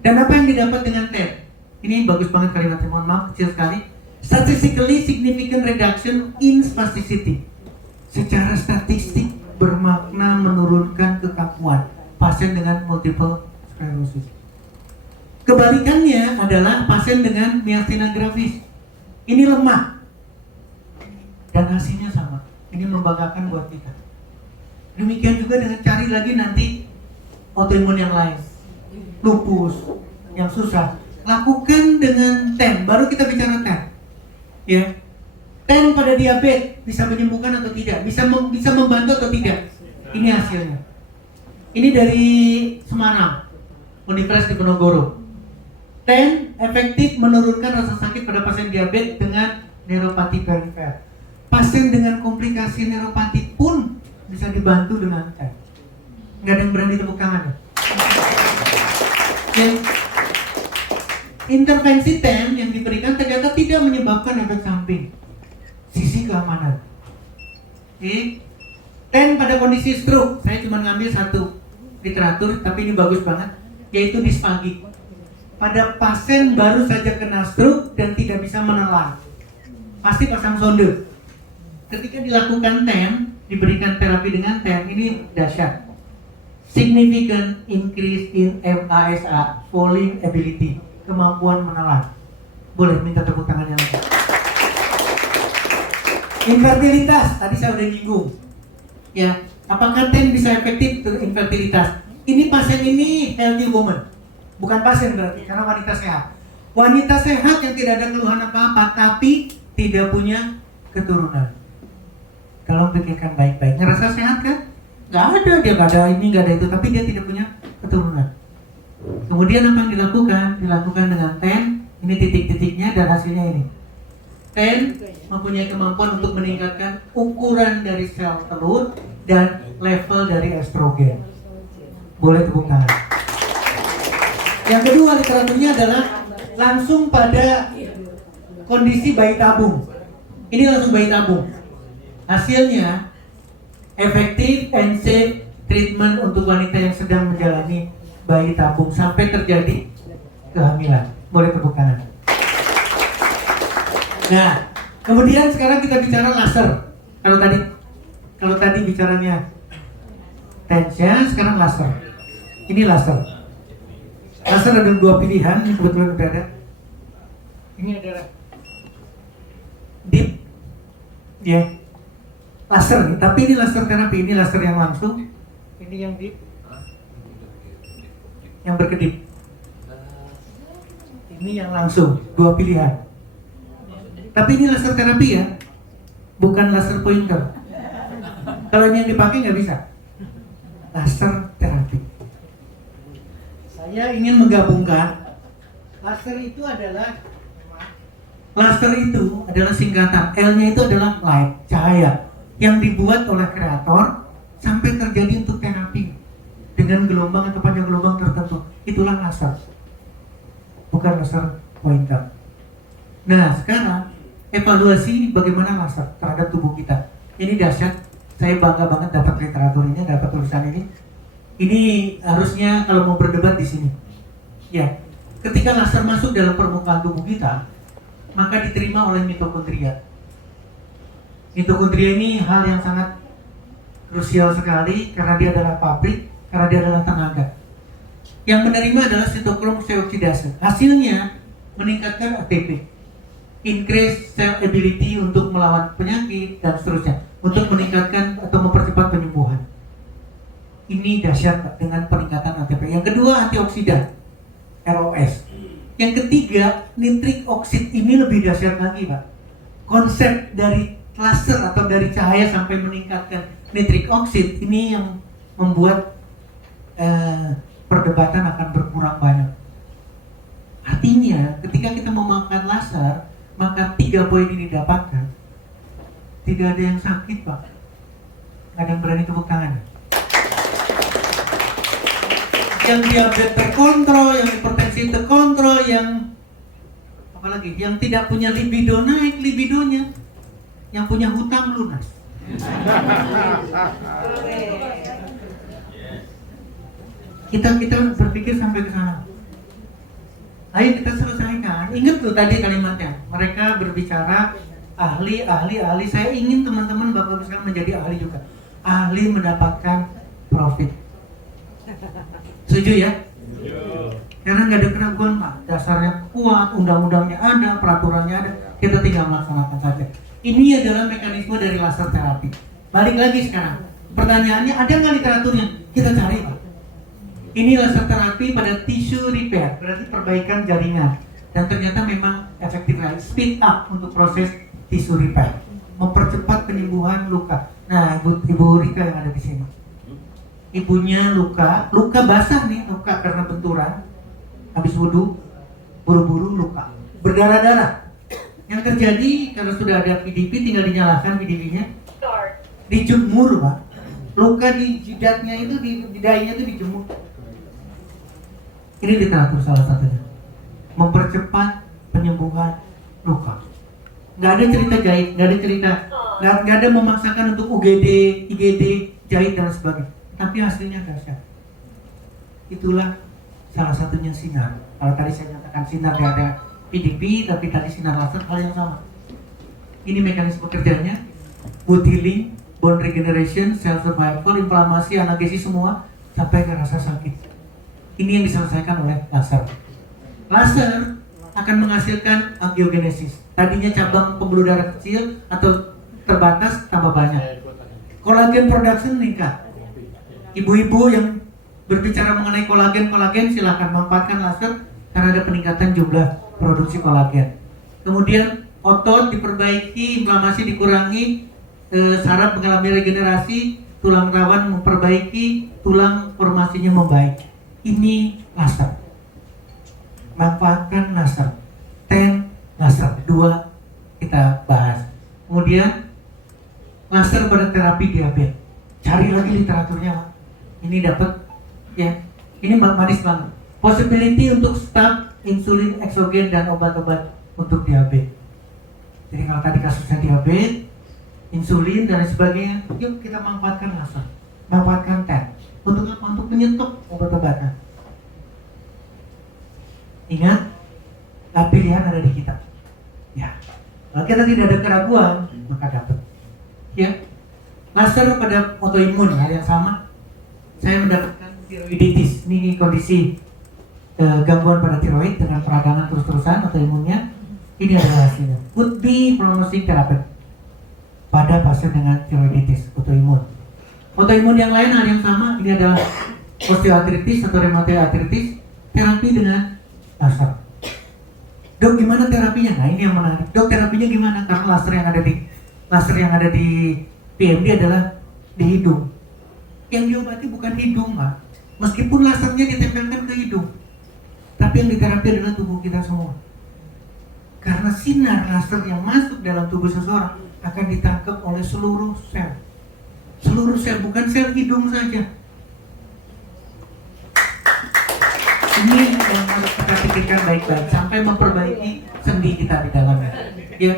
Dan apa yang didapat dengan TEN? Ini bagus banget kalimatnya, mohon maaf, kecil sekali. Statistically significant reduction in spasticity. Secara statistik bermakna menurunkan kekakuan pasien dengan multiple sclerosis. Kebalikannya adalah pasien dengan myasthenia gravis. Ini lemah. Dan hasilnya sama. Ini membanggakan buat kita. Demikian juga dengan cari lagi nanti autoimun yang lain. Lupus, yang susah. Lakukan dengan TEN, baru kita bicara TEN. Ya. TEN pada diabetes bisa menyembuhkan atau tidak? Bisa membantu atau tidak? Ini hasilnya. Ini dari Semarang, Universitas Diponegoro. TEN efektif menurunkan rasa sakit pada pasien diabetes dengan neuropati perifer. Pasien dengan komplikasi neuropati pun bisa dibantu dengan TEN. Nggak ada yang berani tepuk tangan ya? Intervensi TEN yang diberikan ternyata tidak menyebabkan efek samping. Sisi keamanan. TEN pada kondisi stroke, saya cuma ngambil satu literatur, tapi ini bagus banget, yaitu disfagi. Pada pasien baru saja kena stroke dan tidak bisa menelan, pasti pasang sonde. Ketika dilakukan TEN, diberikan terapi dengan TEN, ini dahsyat. Significant increase in MASA, falling ability, kemampuan menelan. Boleh minta tepuk tangannya lagi. Infertilitas, tadi saya udah nyinggung. Ya, apakah TEN bisa efektif untuk infertilitas? Ini pasien ini healthy woman. Bukan pasien berarti, karena wanita sehat. Wanita sehat yang tidak ada keluhan apa-apa, tapi tidak punya keturunan. Kalau pikirkan baik-baik, ngerasa sehat kan? Nggak ada, dia nggak ada ini, nggak ada itu, tapi dia tidak punya keturunan. Kemudian apa yang dilakukan? Dilakukan dengan TEN, ini titik-titiknya dan hasilnya ini. TEN mempunyai kemampuan untuk meningkatkan ukuran dari sel telur dan level dari estrogen. Boleh tepuk tangan. Yang kedua literaturnya adalah langsung pada kondisi bayi tabung. Ini langsung bayi tabung. Hasilnya efektif and safe treatment untuk wanita yang sedang menjalani bayi tabung sampai terjadi kehamilan. Boleh tepuk tangan. Nah, kemudian sekarang kita bicara laser. Kalau tadi bicaranya TEN-nya, sekarang laser. Ini laser. Laser ada dua pilihan, ini kebetulan udah ada. Ini adalah deep, ya, laser nih. Tapi ini laser terapi, ini laser yang langsung. Ini yang deep, yang berkedip. Ini yang langsung, dua pilihan. Tapi ini laser terapi ya, bukan laser pointer. Kalau ini yang dipakai nggak bisa. Laser terapi. Saya ingin menggabungkan. Laser itu adalah singkatan. L-nya itu adalah light, cahaya, yang dibuat oleh kreator sampai terjadi untuk terapi dengan gelombang atau panjang gelombang tertentu. Itulah laser, bukan laser pointer. Nah, sekarang evaluasi bagaimana laser terhadap tubuh kita. Ini dahsyat. Saya bangga banget dapat literaturnya, dapat tulisan ini. Ini harusnya kalau mau berdebat di sini. Ya, ketika laser masuk dalam permukaan tubuh kita, maka diterima oleh mitokondria. Mitokondria ini hal yang sangat krusial sekali karena dia adalah pabrik, karena dia adalah tenaga. Yang menerima adalah sitokrom oksidase. Hasilnya meningkatkan ATP, increase cell ability untuk melawan penyakit dan seterusnya, untuk meningkatkan atau mempercepat penyembuhan. Ini dahsyat Pak, dengan peningkatan ATP. Yang kedua antioksidan, ROS. Yang ketiga nitrik oksid. Ini lebih dahsyat lagi Pak. Konsep dari laser atau dari cahaya sampai meningkatkan nitrik oksid ini yang membuat perdebatan akan berkurang banyak. Artinya ketika kita memakan laser, maka 3 poin ini didapatkan. Tidak ada yang sakit Pak. Nggak ada yang berani tepuk tangan. Yang diabetes terkontrol, yang hipertensi terkontrol, yang apalagi, yang tidak punya libido naik libidonya, yang punya hutang lunas. Kita berpikir sampai ke sana. Ayo kita selesaikan. Ingat tuh tadi kalimatnya. Mereka berbicara ahli. Saya ingin teman-teman Bapak sekalian menjadi ahli juga. Ahli mendapatkan profit. Setuju ya? Karena nggak ada keraguan Pak. Dasarnya kuat, undang-undangnya ada, peraturannya ada. Kita tinggal melaksanakan saja. Ini adalah mekanisme dari laser terapi. Balik lagi sekarang. Pertanyaannya, ada nggak literaturnya? Kita cari Pak. Ini laser terapi pada tissue repair, berarti perbaikan jaringan. Dan ternyata memang efektif lagi. Speed up untuk proses tissue repair, mempercepat penyembuhan luka. Nah, Ibu Rika yang ada di sini, ibunya luka basah nih, luka karena benturan, habis wudhu, buru-buru luka, berdarah-darah. Yang terjadi karena sudah ada PDP, tinggal dinyalakan PDP-nya, Start. dijemur Pak. Luka di jidatnya itu, di dahinya itu dijemur. Ini literatur salah satunya, mempercepat penyembuhan luka. Nggak ada cerita jahit, nggak ada memaksakan untuk UGD, IGD, jahit dan sebagainya. Tapi hasilnya dahsyat. Itulah salah satunya sinar. Kalau tadi saya nyatakan sinar nggak ada PDP, tapi tadi sinar laser hal yang sama. Ini mekanisme kerjanya, wound healing, bone regeneration, cell survival, inflamasi, analgesis semua sampai ke rasa sakit. Ini yang diselesaikan oleh laser. Laser akan menghasilkan angiogenesis. Tadinya cabang pembuluh darah kecil atau terbatas tambah banyak. Kolagen production meningkat. Ibu-ibu yang berbicara mengenai kolagen silakan manfaatkan laser karena ada peningkatan jumlah produksi kolagen. Kemudian otot diperbaiki, inflamasi dikurangi, saraf mengalami regenerasi, tulang rawan memperbaiki, tulang formasinya membaik. Ini laser. Manfaatkan laser. 10 laser. 2 kita bahas. Kemudian laser pada terapi diabetes. Cari lagi literaturnya Pak. Ini dapat ya. Ini manis banget. Possibility untuk stop insulin eksogen dan obat-obat untuk diabetes. Jadi kalau tadi kasusnya diabetes, insulin dan sebagainya, yuk kita manfaatkan laser. Manfaatkan 10. Untuk apa? Untuk menyetok obat-obatan. Ingat, pilihan ada di kita. Ya, kalau kita tidak ada keraguan, maka dapat. Ya, laser pada autoimun hal yang sama. Saya mendapatkan tiroiditis. Ini kondisi gangguan pada tiroid dengan peradangan terus-terusan autoimunnya. Ini adalah hasilnya. Would be promising therapy pada pasien dengan tiroiditis autoimun. Autoimun yang lain hal yang sama, ini adalah osteoartritis atau rheumatoid arthritis, terapi dengan laser. Dok, gimana terapinya? Nah, ini yang menarik. Dok, terapinya gimana? Karena laser yang ada di PMD adalah di hidung. Yang diobati bukan hidung, Pak. Meskipun lasernya ditempelkan ke hidung, tapi yang diterapi adalah tubuh kita semua. Karena sinar laser yang masuk dalam tubuh seseorang akan ditangkap oleh seluruh sel. Seluruh sel, bukan sel hidung saja. Ini yang harus kita pikirkan baik-baik sampai memperbaiki sendi kita di dalamnya. Ya.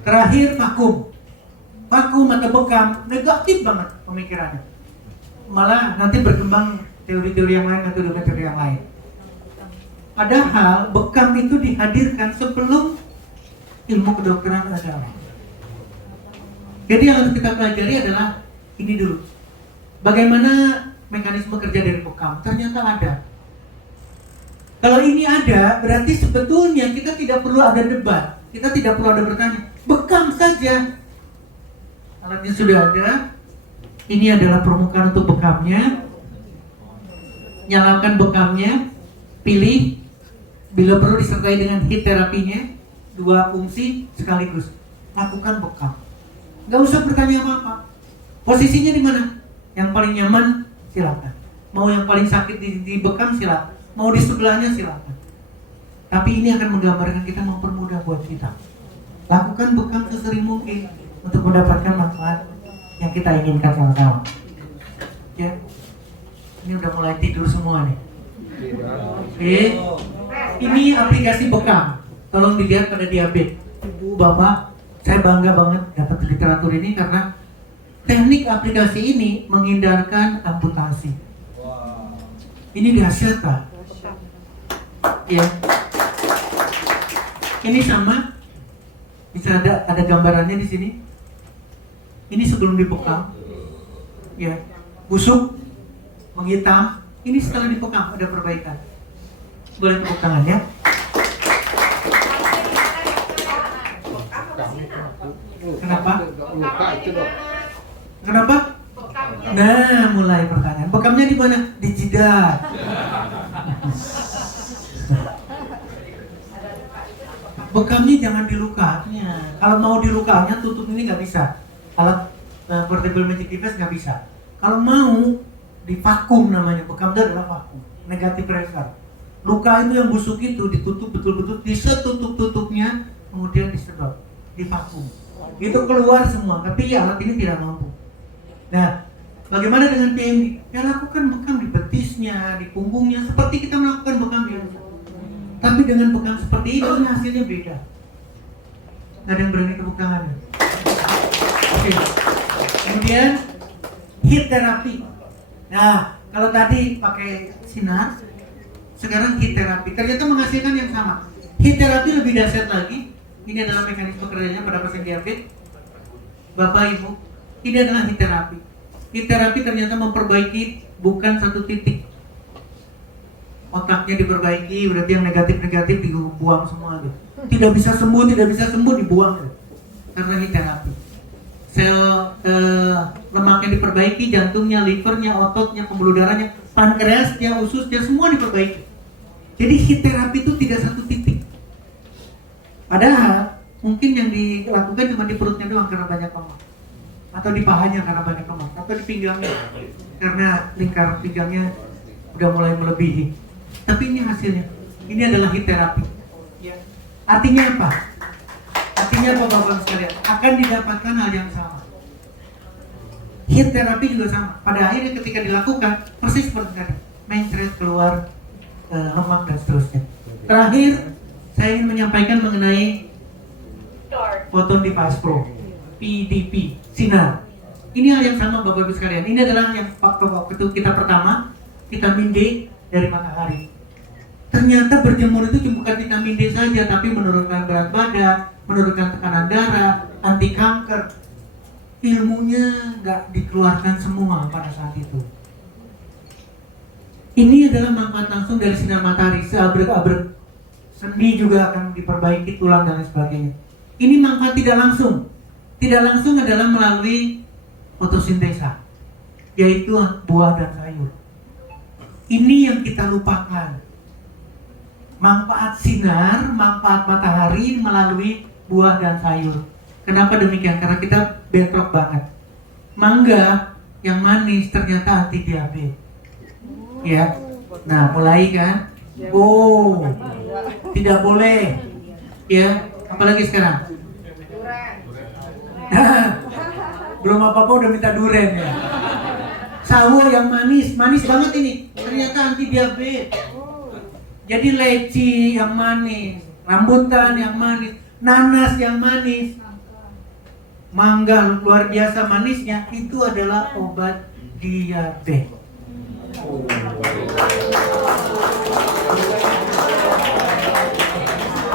Terakhir, vakum atau bekam negatif banget pemikirannya. Malah nanti berkembang teori-teori yang lain, metode-metode yang lain. Padahal bekam itu dihadirkan sebelum ilmu kedokteran ada. Jadi yang harus kita pelajari adalah ini dulu. Bagaimana mekanisme kerja dari bekam? Ternyata ada. Kalau ini ada, berarti sebetulnya kita tidak perlu ada debat. Kita tidak perlu ada bertanya. Bekam saja. Alatnya sudah ada. Ini adalah permukaan untuk bekamnya. Nyalakan bekamnya. Pilih. Bila perlu disertai dengan heat terapinya. 2 fungsi sekaligus. Lakukan bekam. Gak usah bertanya apa-apa. Posisinya di mana? Yang paling nyaman, silakan. Mau yang paling sakit di bekam, silakan. Mau di sebelahnya, silakan. Tapi ini akan menggambarkan kita mempermudah buat kita. Lakukan bekam sesering mungkin untuk mendapatkan manfaat yang kita inginkan sama-sama. Ya, ini udah mulai tidur semua nih. Oke, ini aplikasi bekam. Tolong dilihat pada diabetes. Ibu, bapak, saya bangga banget dapat literatur ini karena teknik aplikasi ini menghindarkan amputasi. Ini dahsyat, Pak. Ya. Ini sama. Bisa ada gambarannya di sini. Ini sebelum dibekam. Ya. Busuk, menghitam. Ini setelah dibekam ada perbaikan. Boleh tepuk tangan ya. Kenapa? Kenapa? Nah, mulai pertanyaan. Bekamnya di mana? Di jidat. Bekamnya jangan di lukanya. Kalau mau di lukanya, tutup ini nggak bisa. Alat portable magic device nggak bisa. Kalau mau di vakum namanya. Bekamnya adalah vakum. Negatif pressure. Luka itu yang busuk itu ditutup betul-betul, disetutup-tutupnya, kemudian disedot, di vakum. Itu keluar semua. Tapi ya alat ini tidak mampu. Nah, bagaimana dengan PMD? Ya lakukan bekam di betisnya, di punggungnya, seperti kita melakukan bekam biasa. Tapi dengan bekam seperti ini hasilnya beda. Nggak ada yang berani tepuk tangannya. Oke. Kemudian heat terapi. Nah, kalau tadi pakai sinar, sekarang heat terapi. Ternyata menghasilkan yang sama. Heat terapi lebih dahsyat lagi. Ini adalah mekanisme kerjanya pada pasien diabetes. Bapak Ibu, ini adalah heat terapi. Heat terapi ternyata memperbaiki bukan satu titik. Otaknya diperbaiki, berarti yang negatif-negatif dibuang semua tuh. Tidak bisa sembuh, dibuang tuh. Karena heat terapi. Sel lemaknya diperbaiki, jantungnya, livernya, ototnya, pembuluh darahnya, pankreasnya, ususnya, semua diperbaiki. Jadi heat terapi itu tidak satu titik. Padahal mungkin yang dilakukan cuma di perutnya doang karena banyak lemak, atau di pahanya karena banyak lemak, atau di pinggangnya karena lingkar pinggangnya udah mulai melebihi. Tapi ini hasilnya. Ini adalah heat terapi. Artinya apa? Artinya apa Bapak sekalian? Akan didapatkan hal yang sama. Heat terapi juga sama. Pada akhirnya ketika dilakukan persis seperti tadi, mencret keluar lemak dan seterusnya. Terakhir, saya ingin menyampaikan mengenai Photon Device Pro, PDP, sinar. Ini hal yang sama Bapak Ibu sekalian. Ini adalah yang waktu kita pertama, vitamin D dari matahari. Ternyata berjemur itu bukan vitamin D saja, tapi menurunkan berat badan, menurunkan tekanan darah, anti kanker. Ilmunya nggak dikeluarkan semua pada saat itu. Ini adalah manfaat langsung dari sinar matahari. Seabrek-abrek sendi juga akan diperbaiki, tulang dan lain sebagainya. Ini manfaat tidak langsung. Tidak langsung adalah melalui fotosintesa, yaitu buah dan sayur. Ini yang kita lupakan. Manfaat sinar, manfaat matahari melalui buah dan sayur. Kenapa demikian? Karena kita bentrok banget. Mangga yang manis ternyata anti diabetes. Ya. Nah, mulai kan? Oh, tidak boleh. Ya, apalagi sekarang? Belum apa-apa udah minta duren ya. Sawo yang manis, manis banget ini. Ternyata anti diabetes. Jadi leci yang manis, rambutan yang manis, nanas yang manis, mangga luar biasa manisnya, itu adalah obat diabetes.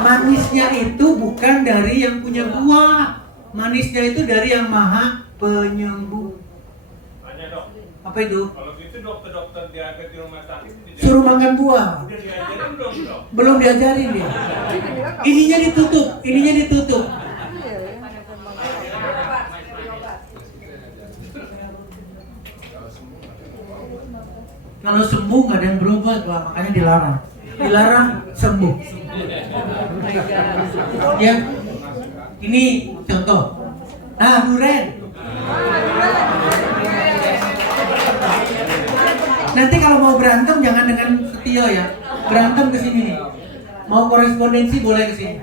Manisnya itu bukan dari yang punya buah, manisnya itu dari yang maha penyembuh. Apa itu? itu dokter-dokter diabetes di rumah sakit Suruh makan buah. udah diajarin belum dok? Belum diajarin dia. Ininya ditutup. Kalau sembuh nggak ada yang berobat, Wah, makanya dilarang. Dilarang sembuh. Ya, ini contoh. Nah, duren. Nanti kalau mau berantem jangan dengan Setio ya. Berantem ke sini nih. Mau korespondensi boleh ke sini.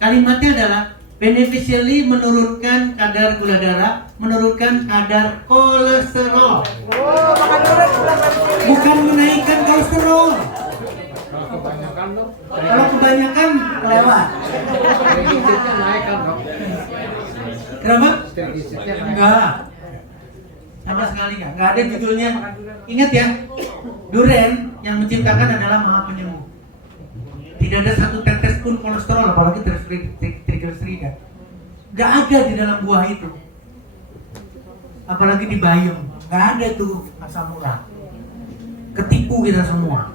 Kalimatnya adalah beneficially menurunkan kadar gula darah, menurunkan kadar kolesterol. Bukan menaikkan kolesterol. Kalau kebanyakan lewat. Kenapa? Enggak. Sama sekali enggak ada judulnya. Ingat ya, duren yang menciptakan adalah Maha Penyembuh. Tidak ada satu tetes pun kolesterol, apalagi triglycerida. Enggak ada di dalam buah itu. Apalagi di bayam, enggak ada tuh asam urat. Ketipu kita semua.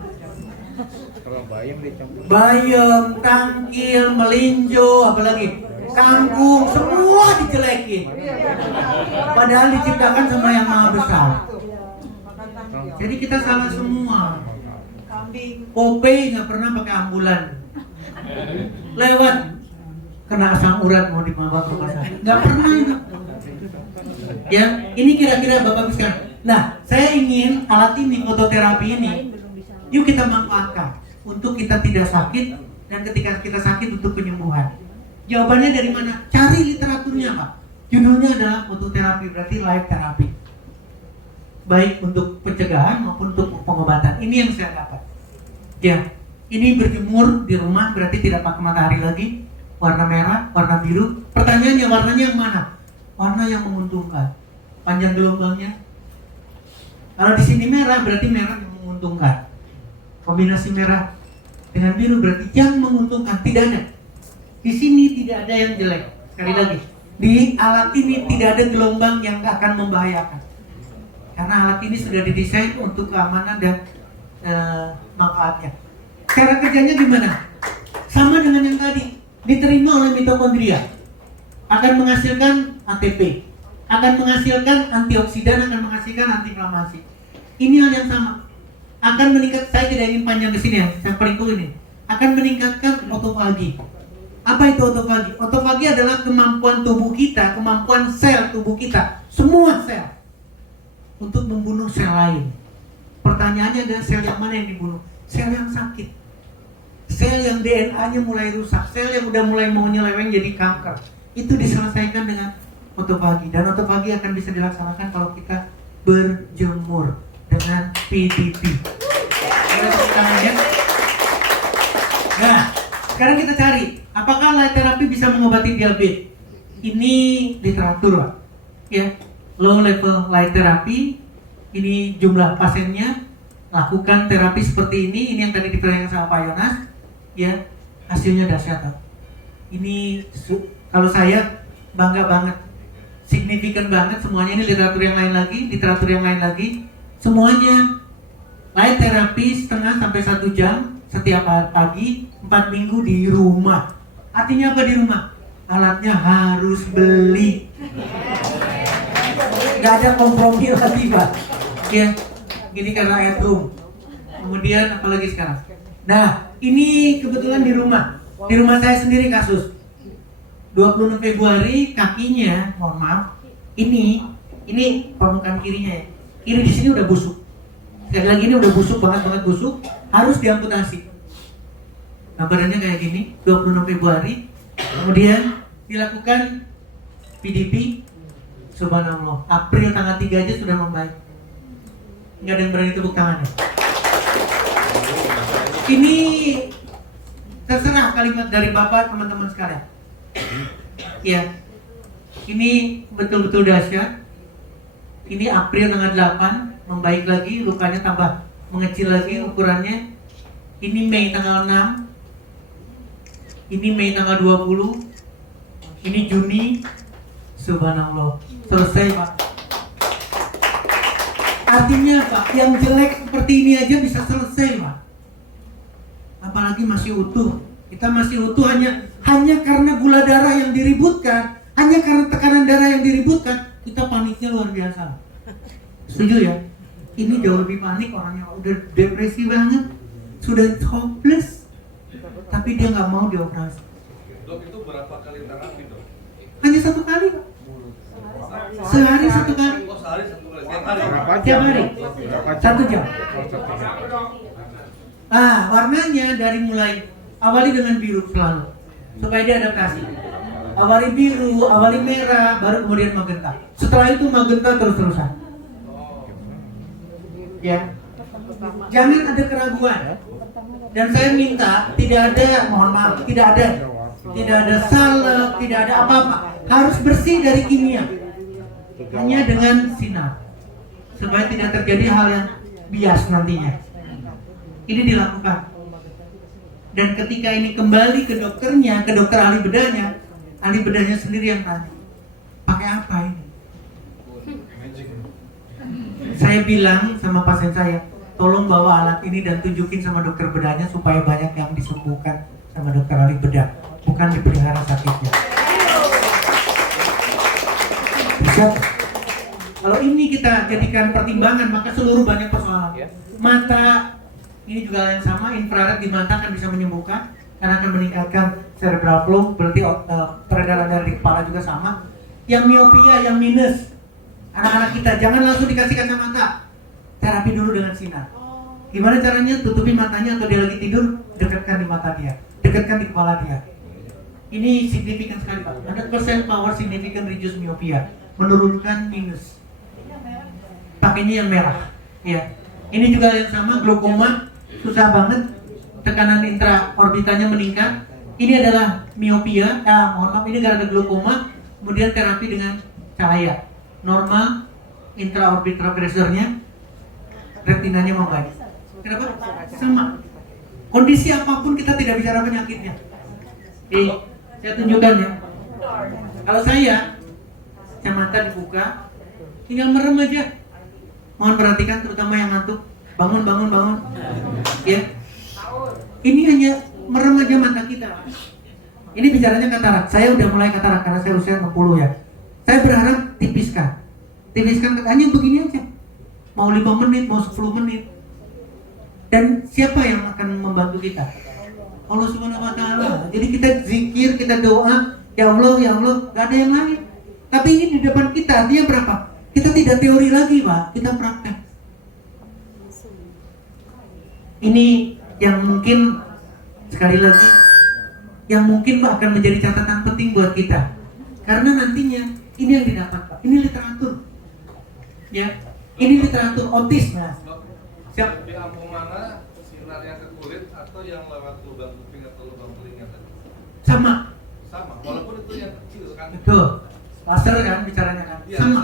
Bayam, tangkil, melinjo, apalagi kangkung, semua dijelekin. Padahal diciptakan sama yang Maha Besar. Jadi kita salah semua. Popeye nggak pernah pakai ambulan. Lewat kena asam urat mau dibawa ke rumah sakit. Nggak pernah itu. Ya, ini kira-kira Bapak bisa. Nah, saya ingin alat ini, fototerapi ini, yuk kita manfaatkan untuk kita tidak sakit dan ketika kita sakit untuk penyembuhan. Jawabannya dari mana? Cari literaturnya, Pak. Judulnya adalah fototerapi, berarti light therapy. Baik untuk pencegahan maupun untuk pengobatan. Ini yang saya dapat. Ya, ini berjemur di rumah berarti tidak pakai matahari lagi. Warna merah, warna biru. Pertanyaannya, warnanya yang mana? Warna yang menguntungkan. Panjang gelombangnya. Kalau di sini merah berarti merah yang menguntungkan. Kombinasi merah dengan biru berarti yang menguntungkan. Tidak ada. Di sini tidak ada yang jelek. Sekali lagi, di alat ini tidak ada gelombang yang akan membahayakan. Karena alat ini sudah didesain untuk keamanan dan manfaatnya. Cara kerjanya gimana? Sama dengan yang tadi. Diterima oleh mitokondria. Akan menghasilkan ATP. Akan menghasilkan antioksidan, akan menghasilkan antiinflamasi. Ini hal yang sama. Akan meningkat, saya tidak ingin panjang di sini ya, saya paling ini. Akan meningkatkan otofagi. Apa itu otofagi? Otofagi adalah kemampuan tubuh kita, kemampuan sel tubuh kita, semua sel untuk membunuh sel lain. Pertanyaannya adalah sel yang mana yang dibunuh? Sel yang sakit, sel yang DNA-nya mulai rusak, sel yang udah mulai mau nyeleweng jadi kanker. Itu diselesaikan dengan otofagi. Dan otofagi akan bisa dilaksanakan kalau kita berjemur dengan PDP. Nah, sekarang kita cari apakah light therapy bisa mengobati diabetes. Ini literatur, Pak. Ya, low level light therapy. Ini jumlah pasiennya, lakukan terapi seperti ini. Ini yang tadi diperlihatkan sama Pak Yonas. Ya, hasilnya dahsyat. Ini kalau saya bangga banget, signifikan banget semuanya. Ini literatur yang lain lagi, semuanya light therapy setengah sampai 1 jam setiap pagi, 4 minggu di rumah. Artinya apa di rumah? Alatnya harus beli. Gak ada kompromi lagi, Pak. Ya, gini karena at home. Kemudian apalagi sekarang? Nah, ini kebetulan di rumah. Di rumah saya sendiri kasus. 26 Februari kakinya, mohon maaf, ini permukaan kirinya ya. Kiri di sini udah busuk. Sekali lagi ini udah busuk banget busuk, harus diamputasi. Gambarannya kayak gini, 26 Februari. Kemudian dilakukan PDP. Subhanallah, April tanggal 3 aja sudah membaik. Nggak ada yang berani tepuk tangannya. Ini terserah kalimat dari Bapak, teman-teman sekalian. Ya, ini betul-betul dahsyat. Ini April tanggal 8 membaik lagi, lukanya tambah mengecil lagi ukurannya. Ini Mei tanggal 6. Ini Mei tanggal 20. Ini Juni. Subhanallah, selesai, Pak. Artinya apa? Yang jelek seperti ini aja bisa selesai, Pak. Apalagi masih utuh. Kita masih utuh hanya karena gula darah yang diributkan, hanya karena tekanan darah yang diributkan, kita paniknya luar biasa. Setuju ya? Ini jauh lebih panik, orang yang udah depresi banget, sudah hopeless, tapi dia nggak mau dioperasi. Dok, itu berapa kali terapi, Dok? Hanya 1 kali, Pak. Sehari 1 kali. Oh, sehari 1 kali. Tiap hari. Tiap hari 1 jam. Warnanya dari mulai awali dengan biru selalu supaya dia adaptasi. Awali biru, awali merah, baru kemudian magenta. Setelah itu magenta terus-terusan. Ya, jangan ada keraguan. Dan saya minta tidak ada, mohon maaf, tidak ada salep, tidak ada apa-apa. Harus bersih dari kimia. Hanya dengan sinar, supaya tidak terjadi hal yang bias nantinya. Ini dilakukan. Dan ketika ini kembali ke dokternya, ke dokter ahli bedahnya sendiri yang tanya, pakai apa ini? Saya bilang sama pasien saya, tolong bawa alat ini dan tunjukin sama dokter bedahnya supaya banyak yang disembuhkan sama dokter ahli bedah, bukan dipelihara sakitnya. Bisa? Kalau ini kita jadikan pertimbangan, maka seluruh banyak persoalan. Mata, ini juga hal yang sama, infrared di mata akan bisa menyembuhkan karena akan meningkatkan cerebral flow, berarti peredaran darah di kepala juga sama. Yang miopia, yang minus, anak-anak kita jangan langsung dikasih kacamata, terapi dulu dengan sinar. Gimana caranya? Tutupi matanya atau dia lagi tidur, dekatkan di mata dia, dekatkan di kepala dia. Ini signifikan sekali, Pak. 100% power significant reduce myopia, menurunkan minus. Pakainya yang merah, ya. Ini juga yang sama, glaukoma, susah banget, tekanan intraorbitanya meningkat. Ini adalah miopia, mohon maaf, ini gara-gara glaukoma, kemudian terapi dengan cahaya. Normal, intraorbital pressure-nya, retinanya membaik. Kenapa? Sama. Kondisi apapun kita tidak bicara penyakitnya. Saya tunjukkan ya. Kalau saya, kacamata dibuka, tinggal merem aja. Mohon perhatikan terutama yang ngantuk. Bangun. Ya. Ini hanya merem aja mata kita. Ini bicaranya katarak. Saya udah mulai katarak karena saya usia 60 ya. Saya berharap tipiskan hanya begini aja. Mau 5 menit, mau 10 menit. Dan siapa yang akan membantu kita? Allah Subhanahu wa Ta'ala. Jadi kita zikir, kita doa, ya Allah, gak ada yang lain. Tapi ini di depan kita, artinya berapa? Kita tidak teori lagi, Pak, kita praktek. Ini yang mungkin, sekali lagi, yang mungkin Pak akan menjadi catatan penting buat kita. Karena nantinya, ini yang didapat, Pak. Ini literatur. Ya, ini literatur otis, Mas. Siap. Di ampuh mana sinarnya ke kulit atau yang lewat lubang kuping atau lubang telinga tadi? Sama. Walaupun itu yang kecil kan? Betul. Laser kan bicaranya kan? Iya, Sama.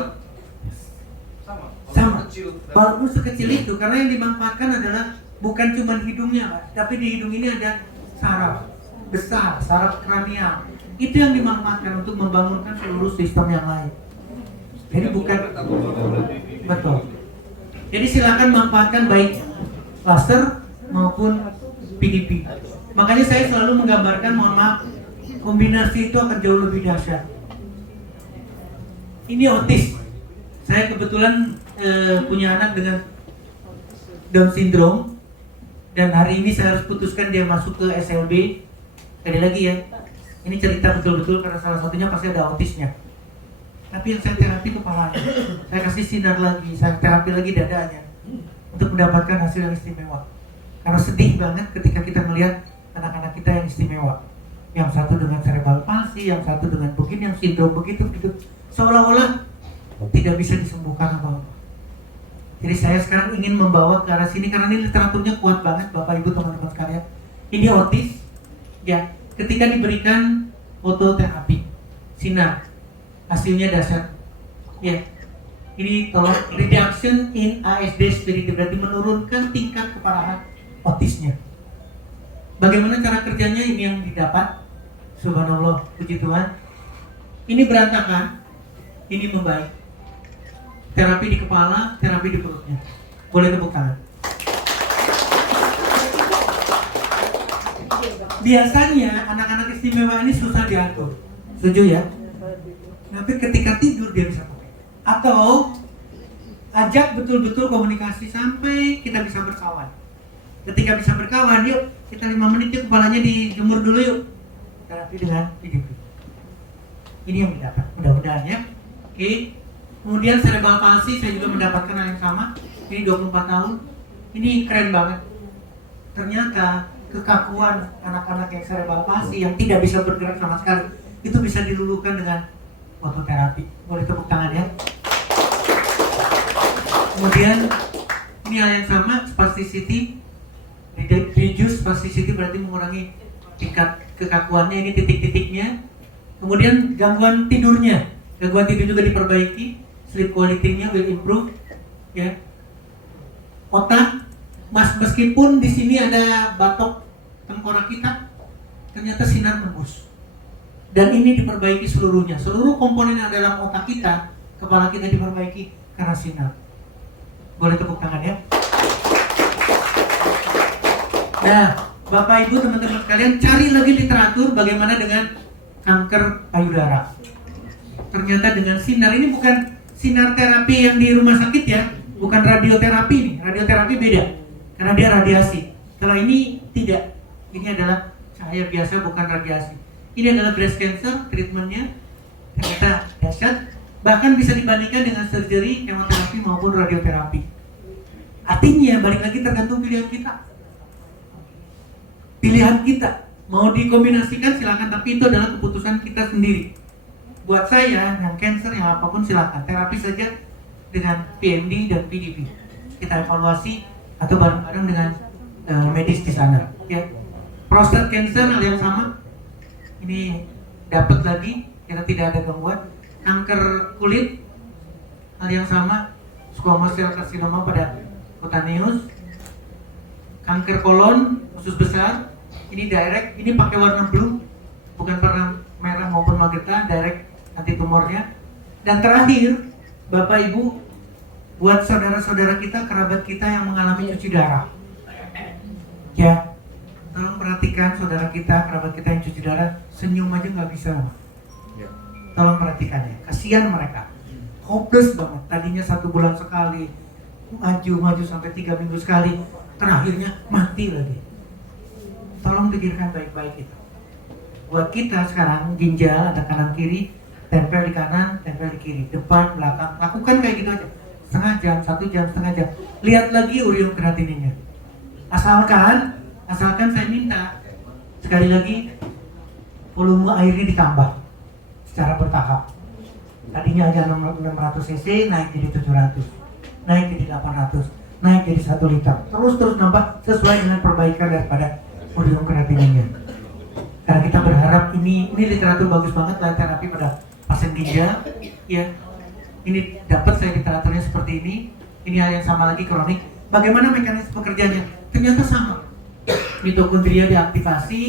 Walaupun kecil. Walaupun sekecil itu, karena yang dimanfaatkan adalah bukan cuma hidungnya, Pak, tapi di hidung ini ada saraf besar, saraf kranial. Itu yang dimanfaatkan untuk membangunkan seluruh sistem yang lain. Jadi bukan, betul. Jadi silakan manfaatkan baik laser maupun PDP. Makanya saya selalu menggambarkan, mohon maaf, kombinasi itu akan jauh lebih dahsyat. Ini otis. Saya kebetulan punya anak dengan Down syndrome dan hari ini saya harus putuskan dia masuk ke SLB. Sekali lagi ya, ini cerita betul-betul karena salah satunya pasti ada autisnya. Tapi yang saya terapi kepalanya, saya kasih sinar lagi, saya terapi lagi dadanya untuk mendapatkan hasil yang istimewa. Karena sedih banget ketika kita melihat anak-anak kita yang istimewa. Yang satu dengan cerebral palsy, yang satu dengan begini, yang sindrom begitu. Seolah-olah tidak bisa disembuhkan apa-apa. Jadi saya sekarang ingin membawa ke arah sini karena ini literaturnya kuat banget, Bapak Ibu teman-teman sekalian. Ini otis, ya. Ketika diberikan fototerapi, sinar, hasilnya dahsyat. Ya. Ini tolong reduction in ASD severity, berarti menurunkan tingkat keparahan otisnya. Bagaimana cara kerjanya ini yang didapat? Subhanallah, puji Tuhan. Ini berantakan, ini membaik. terapi di kepala, terapi di perutnya. Boleh tepuk tangan. Biasanya anak-anak istimewa ini susah diatur. Setuju ya? Tapi ketika tidur dia bisa pakai. Atau ajak betul-betul komunikasi sampai kita bisa berkawan. Ketika bisa berkawan, yuk kita 5 menit yuk kepalanya dijemur dulu yuk. Terapi dengan PDP. Ini yang didapat, mudah-mudahan ya. Oke. Kemudian cerebral palsy saya juga mendapatkan hal yang sama. Ini 24 tahun. Ini keren banget. Ternyata kekakuan anak-anak yang cerebral palsy yang tidak bisa bergerak sama sekali itu bisa diluluhkan dengan fototerapi. Boleh tepuk tangan ya. Kemudian ini hal yang sama, spasticity. Reduce spasticity berarti mengurangi tingkat kekakuannya, ini titik-titiknya. Kemudian gangguan tidurnya, gangguan tidur juga diperbaiki, sleep quality-nya will improve, ya. Otak, meskipun di sini ada batok tengkorak kita, ternyata sinar tembus. Dan ini diperbaiki seluruhnya, seluruh komponen yang ada dalam otak kita, kepala kita diperbaiki karena sinar. Boleh tepuk tangan ya. Nah, Bapak Ibu teman-teman sekalian, cari lagi literatur bagaimana dengan kanker payudara. Ternyata dengan sinar, ini bukan sinar terapi yang di rumah sakit ya, bukan radioterapi nih. Radioterapi beda karena dia radiasi. Kalau ini tidak, ini adalah cahaya biasa bukan radiasi. Ini adalah breast cancer, treatmentnya ternyata dahsyat, bahkan bisa dibandingkan dengan surgery, kemoterapi maupun radioterapi. Artinya balik lagi tergantung pilihan kita. Pilihan kita mau dikombinasikan silakan, tapi itu adalah keputusan kita sendiri. Buat saya yang cancer yang apapun silakan, terapi saja dengan PMD dan PDP. Kita evaluasi atau bareng-bareng dengan medis di sana. Ya. Prostat cancer hal yang sama. Ini dapat lagi, kita tidak ada gangguan. Kanker kulit hal yang sama, squamous cell carcinoma pada cutaneous. Kanker kolon usus besar, ini direct, ini pakai warna blue, bukan warna merah maupun magenta, direct anti tumornya. Dan terakhir, Bapak Ibu, buat saudara-saudara kita, kerabat kita yang mengalami cuci darah, ya, tolong perhatikan saudara kita, kerabat kita yang cuci darah, senyum aja nggak bisa. Tolong perhatikan ya, kasihan mereka, hopeless banget. Tadinya 1 bulan sekali, maju sampai 3 minggu sekali, terakhirnya mati lagi. Tolong pikirkan baik-baik itu. Buat kita sekarang, ginjal ada kanan kiri, tempel di kanan, tempel di kiri, depan, belakang, lakukan kayak gitu aja. Setengah jam, 1 jam, setengah jam. Lihat lagi urium kreatininnya. Asalkan saya minta sekali lagi volume airnya ditambah secara bertahap. Tadinya aja 600 cc, naik jadi 700, naik jadi 800, naik jadi 1 liter. Terus nambah sesuai dengan perbaikan daripada urium kreatininnya. Karena kita berharap ini literatur bagus banget lah, terapi pada pasien ginjal, ya. Ini dapat saya literaturnya seperti ini. Ini hal yang sama lagi kronik. Bagaimana mekanisme pekerjaannya? Ternyata sama. Mitokondria diaktifasi,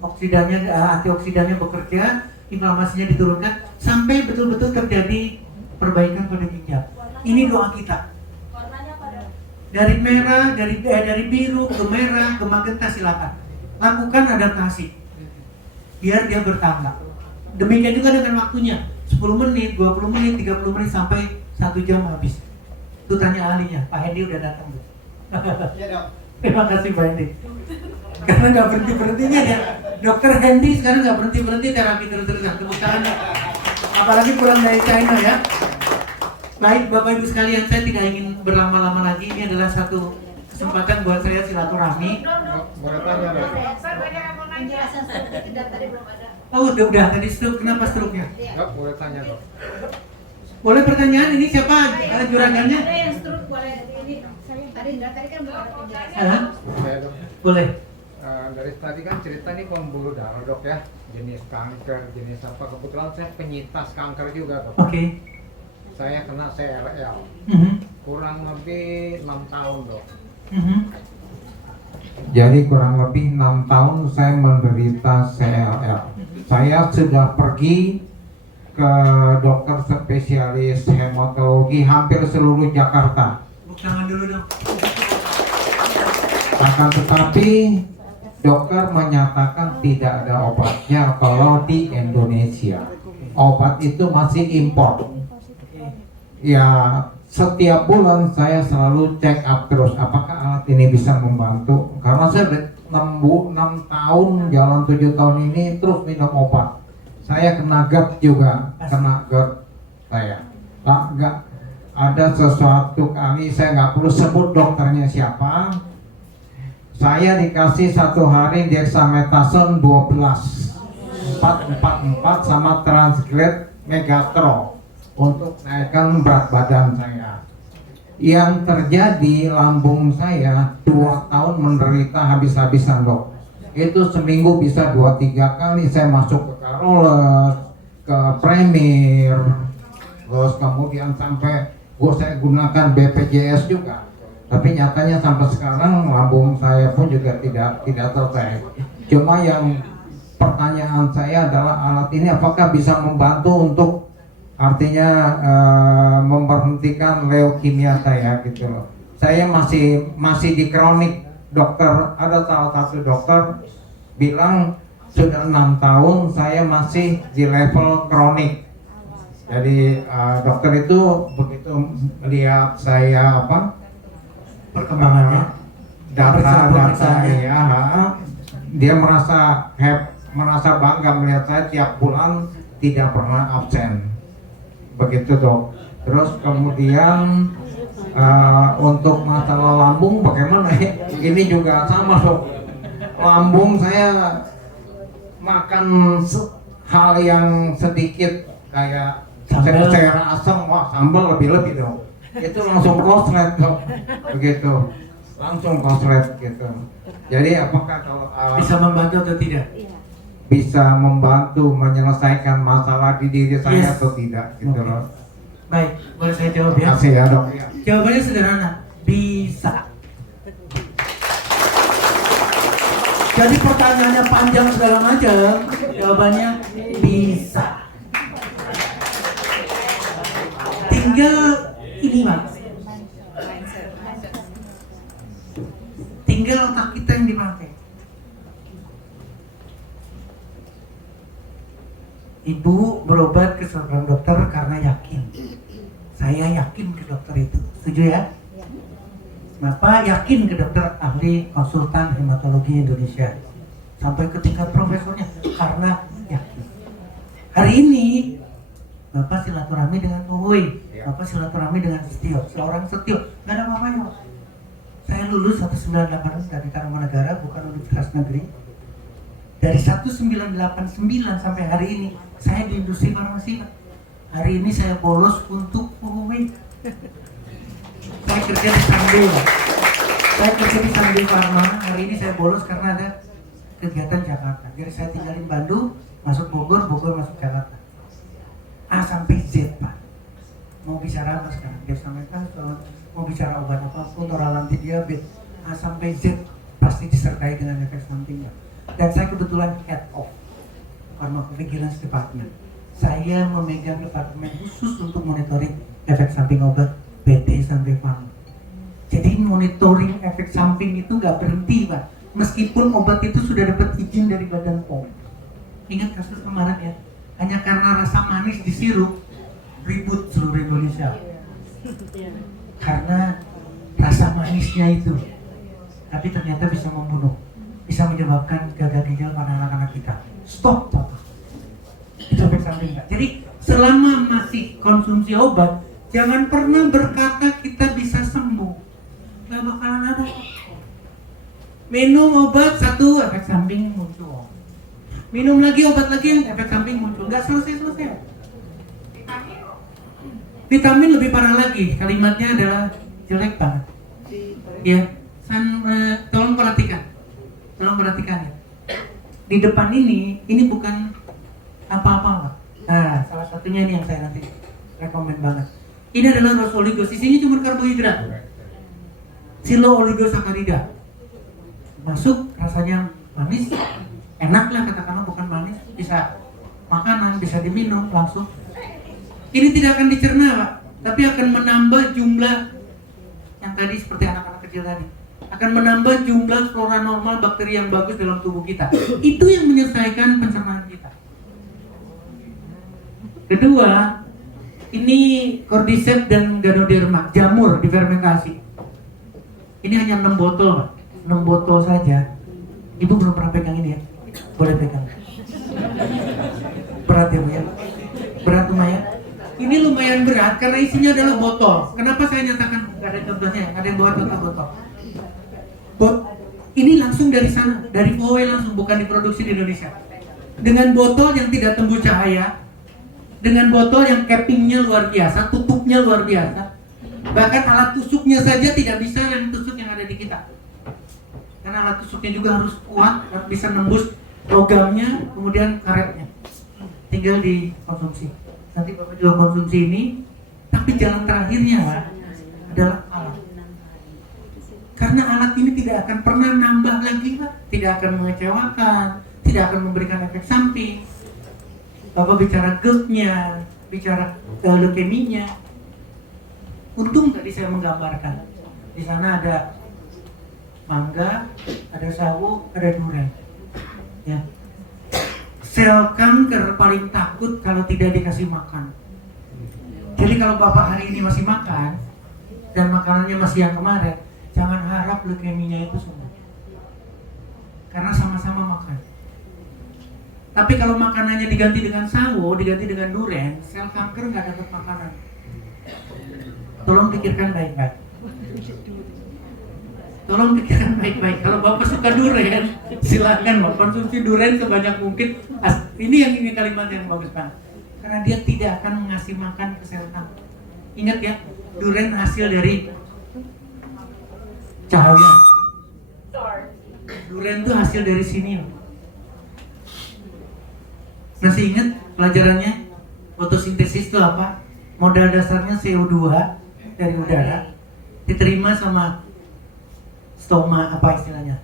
antioksidannya bekerja, inflamasinya diturunkan sampai betul-betul terjadi perbaikan pada ginjal. Ini doa kita. Dari merah, dari biru ke merah ke magenta, silakan. Lakukan adaptasi biar dia bertambah. Demikian juga dengan waktunya, 10 menit, 20 menit, 30 menit sampai 1 jam habis. Itu tanya ahlinya, Pak Hendy udah datang. Iya dok. Terima kasih Pak Hendy. Karena nggak berhenti-berhentinya ya. Dokter Hendy sekarang nggak berhenti-berhenti terapi terus-terusan. Tepuk tangannya. Apalagi pulang dari China ya. Baik Bapak Ibu sekalian, saya tidak ingin berlama-lama lagi. Ini adalah satu kesempatan buat saya silaturahmi. Boleh tanya dok. Penjelasan seperti itu tadi belum ada. Oh udah tadi stroke, kenapa stroke-nya? Dok, boleh tanya dok. Boleh pertanyaan, ini siapa juragannya? Ada yang stroke boleh ini. Tadi kan belum ada penjelasan. Hah? Saya dok. Boleh. Dari tadi kan cerita nih pembuluh darah dok ya, jenis kanker, jenis apa. Kebetulan saya penyintas kanker juga dok. Oke. Saya kena CLL, kurang lebih 6 tahun dok. Jadi kurang lebih 6 tahun saya menderita CLL. Saya sudah pergi ke dokter spesialis hematologi hampir seluruh Jakarta. Tepuk tangan dulu dong. Akan tetapi dokter menyatakan tidak ada obatnya kalau di Indonesia. Obat itu masih impor. Ya, setiap bulan saya selalu check up terus apakah alat ini bisa membantu. Karena saya 6 tahun jalan 7 tahun ini terus minum obat. Saya kena GERD juga, kena GERD saya. Nggak ada sesuatu kali, saya nggak perlu sebut dokternya siapa. Saya dikasih 1 hari dexamethasone 12 444 sama transgled megatro untuk naikkan berat badan saya. Yang terjadi lambung saya 2 tahun menderita habis-habisan dok. Itu seminggu bisa 2-3 kali saya masuk ke Carolus, ke Premier, terus kemudian sampai saya gunakan BPJS juga. Tapi nyatanya sampai sekarang lambung saya pun juga tidak selesai. Cuma yang pertanyaan saya adalah alat ini apakah bisa membantu untuk artinya memberhentikan leukemia saya gitu loh. Saya masih di kronik. Dokter, ada salah satu dokter bilang sudah 6 tahun saya masih di level kronik. Jadi dokter itu begitu melihat saya Perkembangannya. data ya, dia merasa bangga melihat saya tiap bulan tidak pernah absen. Begitu dok. Terus kemudian untuk masalah lambung bagaimana ya? Ini juga sama dok. Lambung saya makan hal yang sedikit kayak sayur asam, wah sambal lebih dok. Itu langsung koslet dok. Begitu. Langsung koslet gitu. Jadi apakah kalau Bisa membantu atau tidak? bisa membantu menyelesaikan masalah di diri saya Yes. atau tidak gitu Oke. loh. Baik, boleh saya jawab Terima ya? kasih ya dok. Jawabannya sederhana, bisa. Jadi pertanyaannya panjang segala macam, jawabannya bisa. Tinggal ini mas, tinggal otak kita yang dipakai. Ibu berobat ke seorang dokter karena yakin. Saya yakin ke dokter itu, setuju ya? Kenapa yakin ke dokter ahli konsultan hematologi Indonesia sampai ke tingkat profesornya? Karena yakin. Hari ini Bapak silaturahmi dengan Uhuy, Bapak silaturahmi dengan Setio, seorang Setio, nggak ada mamanya. Saya lulus 1986 dari Tarumanegara, bukan Universitas Negeri. Dari 1989 sampai hari ini saya di industri farmasi Pak. Hari ini saya bolos untuk Uhuy. Saya kerja di Sambil. Saya kerja di Sambil Pharma. Hari ini saya bolos karena ada kegiatan Jakarta. Jadi saya tinggalin Bandung, masuk Bogor, Bogor masuk Jakarta. A sampai Z Pak. Mau bicara apa sekarang? Dexamethasone, mau bicara obat apapun, oral anti diabetes, A sampai Z pasti disertai dengan efek sampingnya. Dan saya kebetulan head of pharmacovigilance department. Saya memegang departemen khusus untuk monitoring efek samping obat PT sampai pharma. Jadi monitoring efek samping itu nggak berhenti Pak. Meskipun obat itu sudah dapat izin dari Badan POM. Ingat kasus kemarin ya, hanya karena rasa manis di sirup ribut seluruh Indonesia. Karena rasa manisnya itu, tapi ternyata bisa membunuh, bisa menyebabkan gagal ginjal pada anak-anak kita. Stop Bapak. Itu efek samping Pak. Jadi selama masih konsumsi obat, jangan pernah berkata kita bisa sembuh. Gak bakalan ada. Minum obat satu, efek samping muncul. Minum lagi obat lagi, efek samping muncul. Gak selesai-selesai. Vitamin lebih parah lagi. Kalimatnya adalah jelek banget. Ya, tolong perhatikan. Tolong perhatikan ya. Di depan ini bukan apa-apa Pak. Nah, salah satunya ini yang saya nanti rekomen banget. Ini adalah rose oligos, isinya cuma karbohidrat. Silo oligosakarida. Masuk rasanya manis, enak lah katakanlah, bukan manis, bisa makanan, bisa diminum langsung. Ini tidak akan dicerna, Pak, tapi akan menambah jumlah yang tadi seperti anak-anak kecil tadi. Akan menambah jumlah flora normal bakteri yang bagus dalam tubuh kita. Itu yang menyelesaikan pencernaan kita. Kedua, ini cordyceps dan ganoderma, jamur difermentasi. Ini hanya 6 botol, Pak. 6 botol saja. Ibu belum pernah pegang ini ya? Boleh pegang. Berat ya, Bu ya? Berat lumayan. Ini lumayan berat karena isinya adalah botol. Kenapa saya nyatakan nggak ada contohnya? Ada yang bawa contoh botol. Ini langsung dari sana, dari Huawei langsung, bukan diproduksi di Indonesia. Dengan botol yang tidak tembus cahaya, dengan botol yang cappingnya luar biasa, tutupnya luar biasa. Bahkan alat tusuknya saja tidak bisa yang tusuk yang ada di kita. Karena alat tusuknya juga harus kuat, harus bisa nembus logamnya, kemudian karetnya. Tinggal dikonsumsi. Nanti Bapak juga konsumsi ini, tapi jalan terakhirnya Pak, adalah alat. Karena alat ini tidak akan pernah nambah lagi Pak, tidak akan mengecewakan, tidak akan memberikan efek samping. Bapak bicara GERD-nya, bicara leukeminya. Untung tadi saya menggambarkan. Di sana ada mangga, ada sawo, ada durian. Ya. Sel kanker paling takut kalau tidak dikasih makan. Jadi kalau Bapak hari ini masih makan dan makanannya masih yang kemarin, jangan harap leukeminya itu sembuh. Karena sama-sama makan. Tapi kalau makanannya diganti dengan sawo, diganti dengan durian, sel kanker nggak dapat makanan. Tolong pikirkan baik-baik. Tolong pikirkan baik-baik. Kalau Bapak suka durian, silakan Bapak konsumsi durian sebanyak mungkin. Ini kalimat yang bagus banget. Karena dia tidak akan mengasih makan ke sel kanker. Ingat ya, durian hasil dari cahaya. Durian itu hasil dari sini. Masih ingat pelajarannya? Fotosintesis itu apa? Modal dasarnya CO2 dari udara diterima sama stoma, apa istilahnya?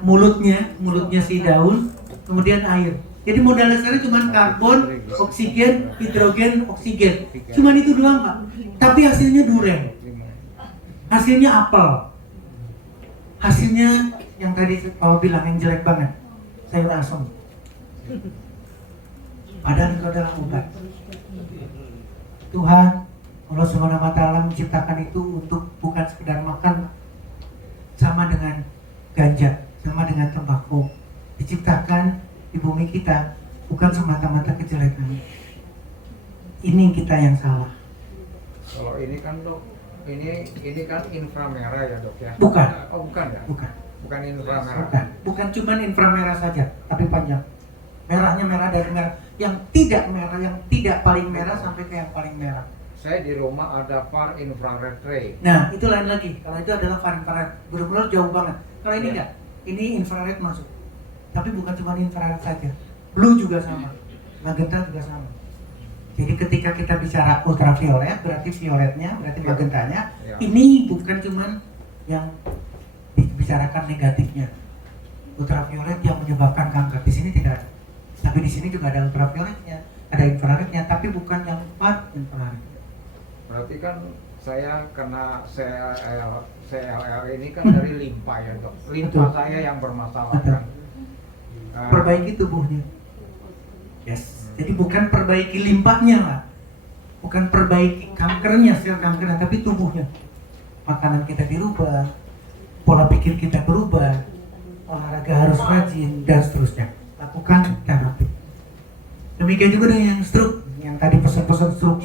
Mulutnya si daun, kemudian air. Jadi modal dasarnya cuma karbon, oksigen, hidrogen, oksigen. Cuma itu doang Pak. Tapi hasilnya durian. Hasilnya apel. Hasilnya yang tadi Pak bilang yang jelek banget. Sayur asem. Padahal itu adalah obat. Tuhan Allah Subhanahu wa Ta'ala menciptakan itu untuk bukan sekedar makan. Sama dengan ganja, sama dengan tembakau. Diciptakan di bumi kita bukan semata-mata kejelekan. Ini kita yang salah. Kalau ini kan dok, ini kan inframerah ya dok ya? Bukan. Oh bukan ya? Bukan inframerah. Bukan cuma inframerah saja, tapi panjang. Merahnya merah dari merah, yang tidak merah, yang tidak paling merah sampai ke yang paling merah. Saya di rumah ada far infrared ray. Nah, itu lain lagi. Kalau itu adalah far infrared, benar-benar jauh banget. Kalau ini enggak, ini infrared masuk. Tapi bukan cuma infrared saja, blue juga sama, magenta juga sama. Jadi ketika kita bicara ultraviolet, berarti violetnya, berarti magentanya. Ya. Ini bukan cuma yang dibicarakan negatifnya. Ultraviolet yang menyebabkan kanker di sini tidak ada. Tapi di sini juga ada ultravioletnya, ada infrarednya, tapi bukan yang far infrared. Berarti kan saya kena CLL ini kan dari limpa ya dok. Limpa Betul. saya yang bermasalah Betul. kan. Perbaiki tubuhnya. Yes. Jadi bukan perbaiki limpahnya lah. Bukan perbaiki kankernya, sel kankernya, tapi tubuhnya. Makanan kita dirubah, pola pikir kita berubah, olahraga harus rajin, dan seterusnya. Lakukan terapi. Demikian juga dengan yang stroke, yang tadi pesan-pesan stroke.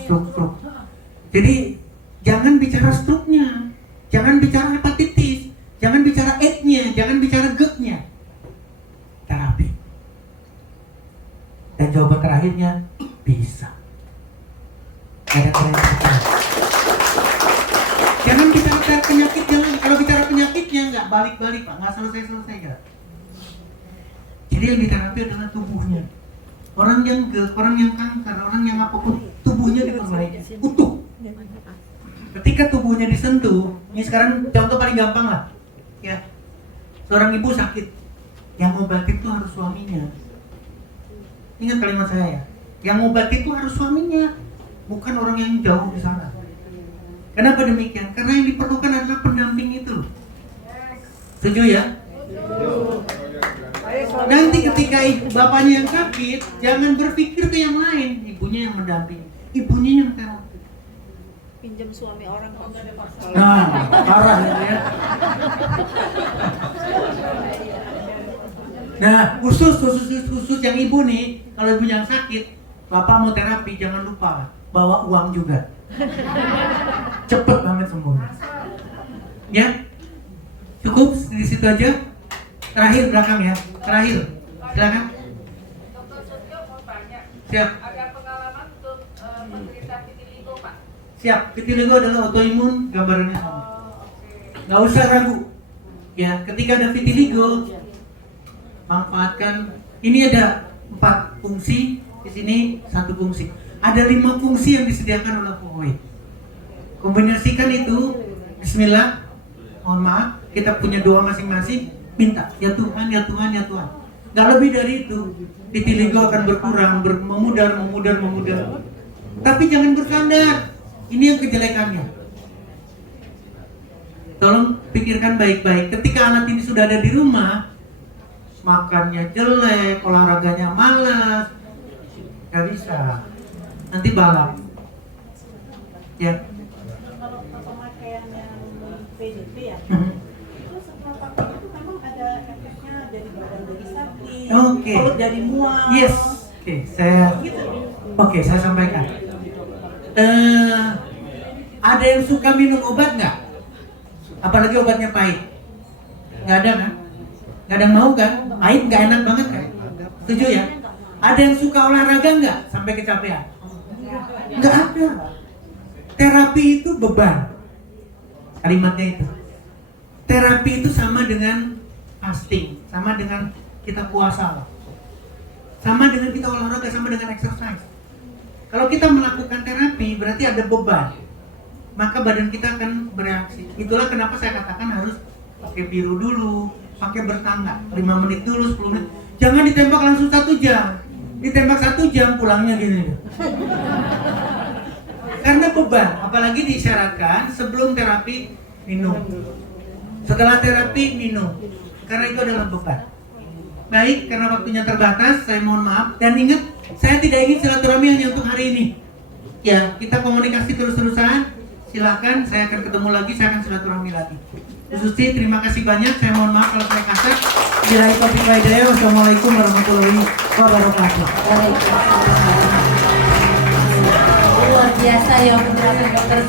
Jadi jangan bicara stroke-nya, jangan bicara hepatitis, jangan bicara AIDS-nya, jangan bicara GERD-nya. Terapi. Dan jawaban terakhirnya bisa. Ada terapi. Jangan bicara penyakit, jangan. Kalau bicara penyakitnya nggak balik-balik Pak, nggak selesai-selesai kan. Jadi yang diterapi adalah tubuhnya. Orang yang GERD, orang yang kanker, orang yang apapun, tubuhnya diperbaiki, utuh. Ketika tubuhnya disentuh, ini sekarang contoh paling gampang lah, ya. Seorang ibu sakit, yang obatin itu harus suaminya. Ingat kalimat saya. Yang obat itu harus suaminya, bukan orang yang jauh di sana. Kenapa demikian? Karena yang diperlukan adalah pendamping itu. Setuju ya? Nanti ketika bapaknya yang sakit, jangan berpikir ke yang lain. Ibunya yang mendampingi, ibunya yang terapi. Pinjam suami orang. Nah, parah itu ya. Nah, khusus yang ibu nih, kalau ibu yang sakit, bapak mau terapi, jangan lupa bawa uang juga. Cepet banget sembuh. Ya, cukup di situ aja. Terakhir belakang ya, terakhir. Silakan. Dokter Sutyo mau tanya, Siap. ada pengalaman untuk penderita vitiligo, Pak? Siap. Vitiligo adalah autoimun, gambarannya sama. Oke. Nggak usah ragu. Ya, ketika ada vitiligo, manfaatkan. Ini ada 4 fungsi, di sini 1 fungsi. Ada 5 fungsi yang disediakan oleh Huawei. Kombinasikan itu. Bismillah. Mohon maaf, kita punya doa masing-masing. Minta, ya Tuhan, ya Tuhan, ya Tuhan. Nggak lebih dari itu. Vitiligo akan berkurang, memudar. Tapi jangan bersandar. Ini yang kejelekannya. Tolong pikirkan baik-baik. Ketika anak ini sudah ada di rumah, makannya jelek, olahraganya malas, nggak bisa. Nanti balap. Ya. Kalau pemakaian yang PDP ya, itu setelah pakai itu memang ada efeknya dari badan jadi sakit, Oke. perut jadi mual. Yes. Oke, saya sampaikan. Ada yang suka minum obat nggak? Apalagi obatnya pahit. Nggak ada kan? Nggak ada yang mau kan? Pahit nggak enak banget kan? Setuju ya? Ada yang suka olahraga nggak sampai kecapean? Nggak ada. Terapi itu beban. Kalimatnya itu. Terapi itu sama dengan fasting, sama dengan kita puasa, sama dengan kita olahraga, sama dengan exercise. Kalau kita melakukan terapi berarti ada beban, maka badan kita akan bereaksi. Itulah kenapa saya katakan harus pakai biru dulu, pakai bertangga, 5 menit dulu, 10 menit. Jangan ditembak langsung 1 jam. Ditembak 1 jam pulangnya gini. Karena beban, apalagi disyaratkan sebelum terapi minum. Setelah terapi minum. Karena itu adalah beban. Baik, karena waktunya terbatas, saya mohon maaf. Dan ingat, saya tidak ingin silaturahmi hanya untuk hari ini. Ya, kita komunikasi terus-terusan. Silakan, saya akan ketemu lagi, saya akan silaturahmi lagi. Bu Susi, terima kasih banyak. Saya mohon maaf kalau saya kasar. Billahi taufiq wal hidayah. Wassalamualaikum warahmatullahi wabarakatuh. Luar biasa ya penjelasan dokter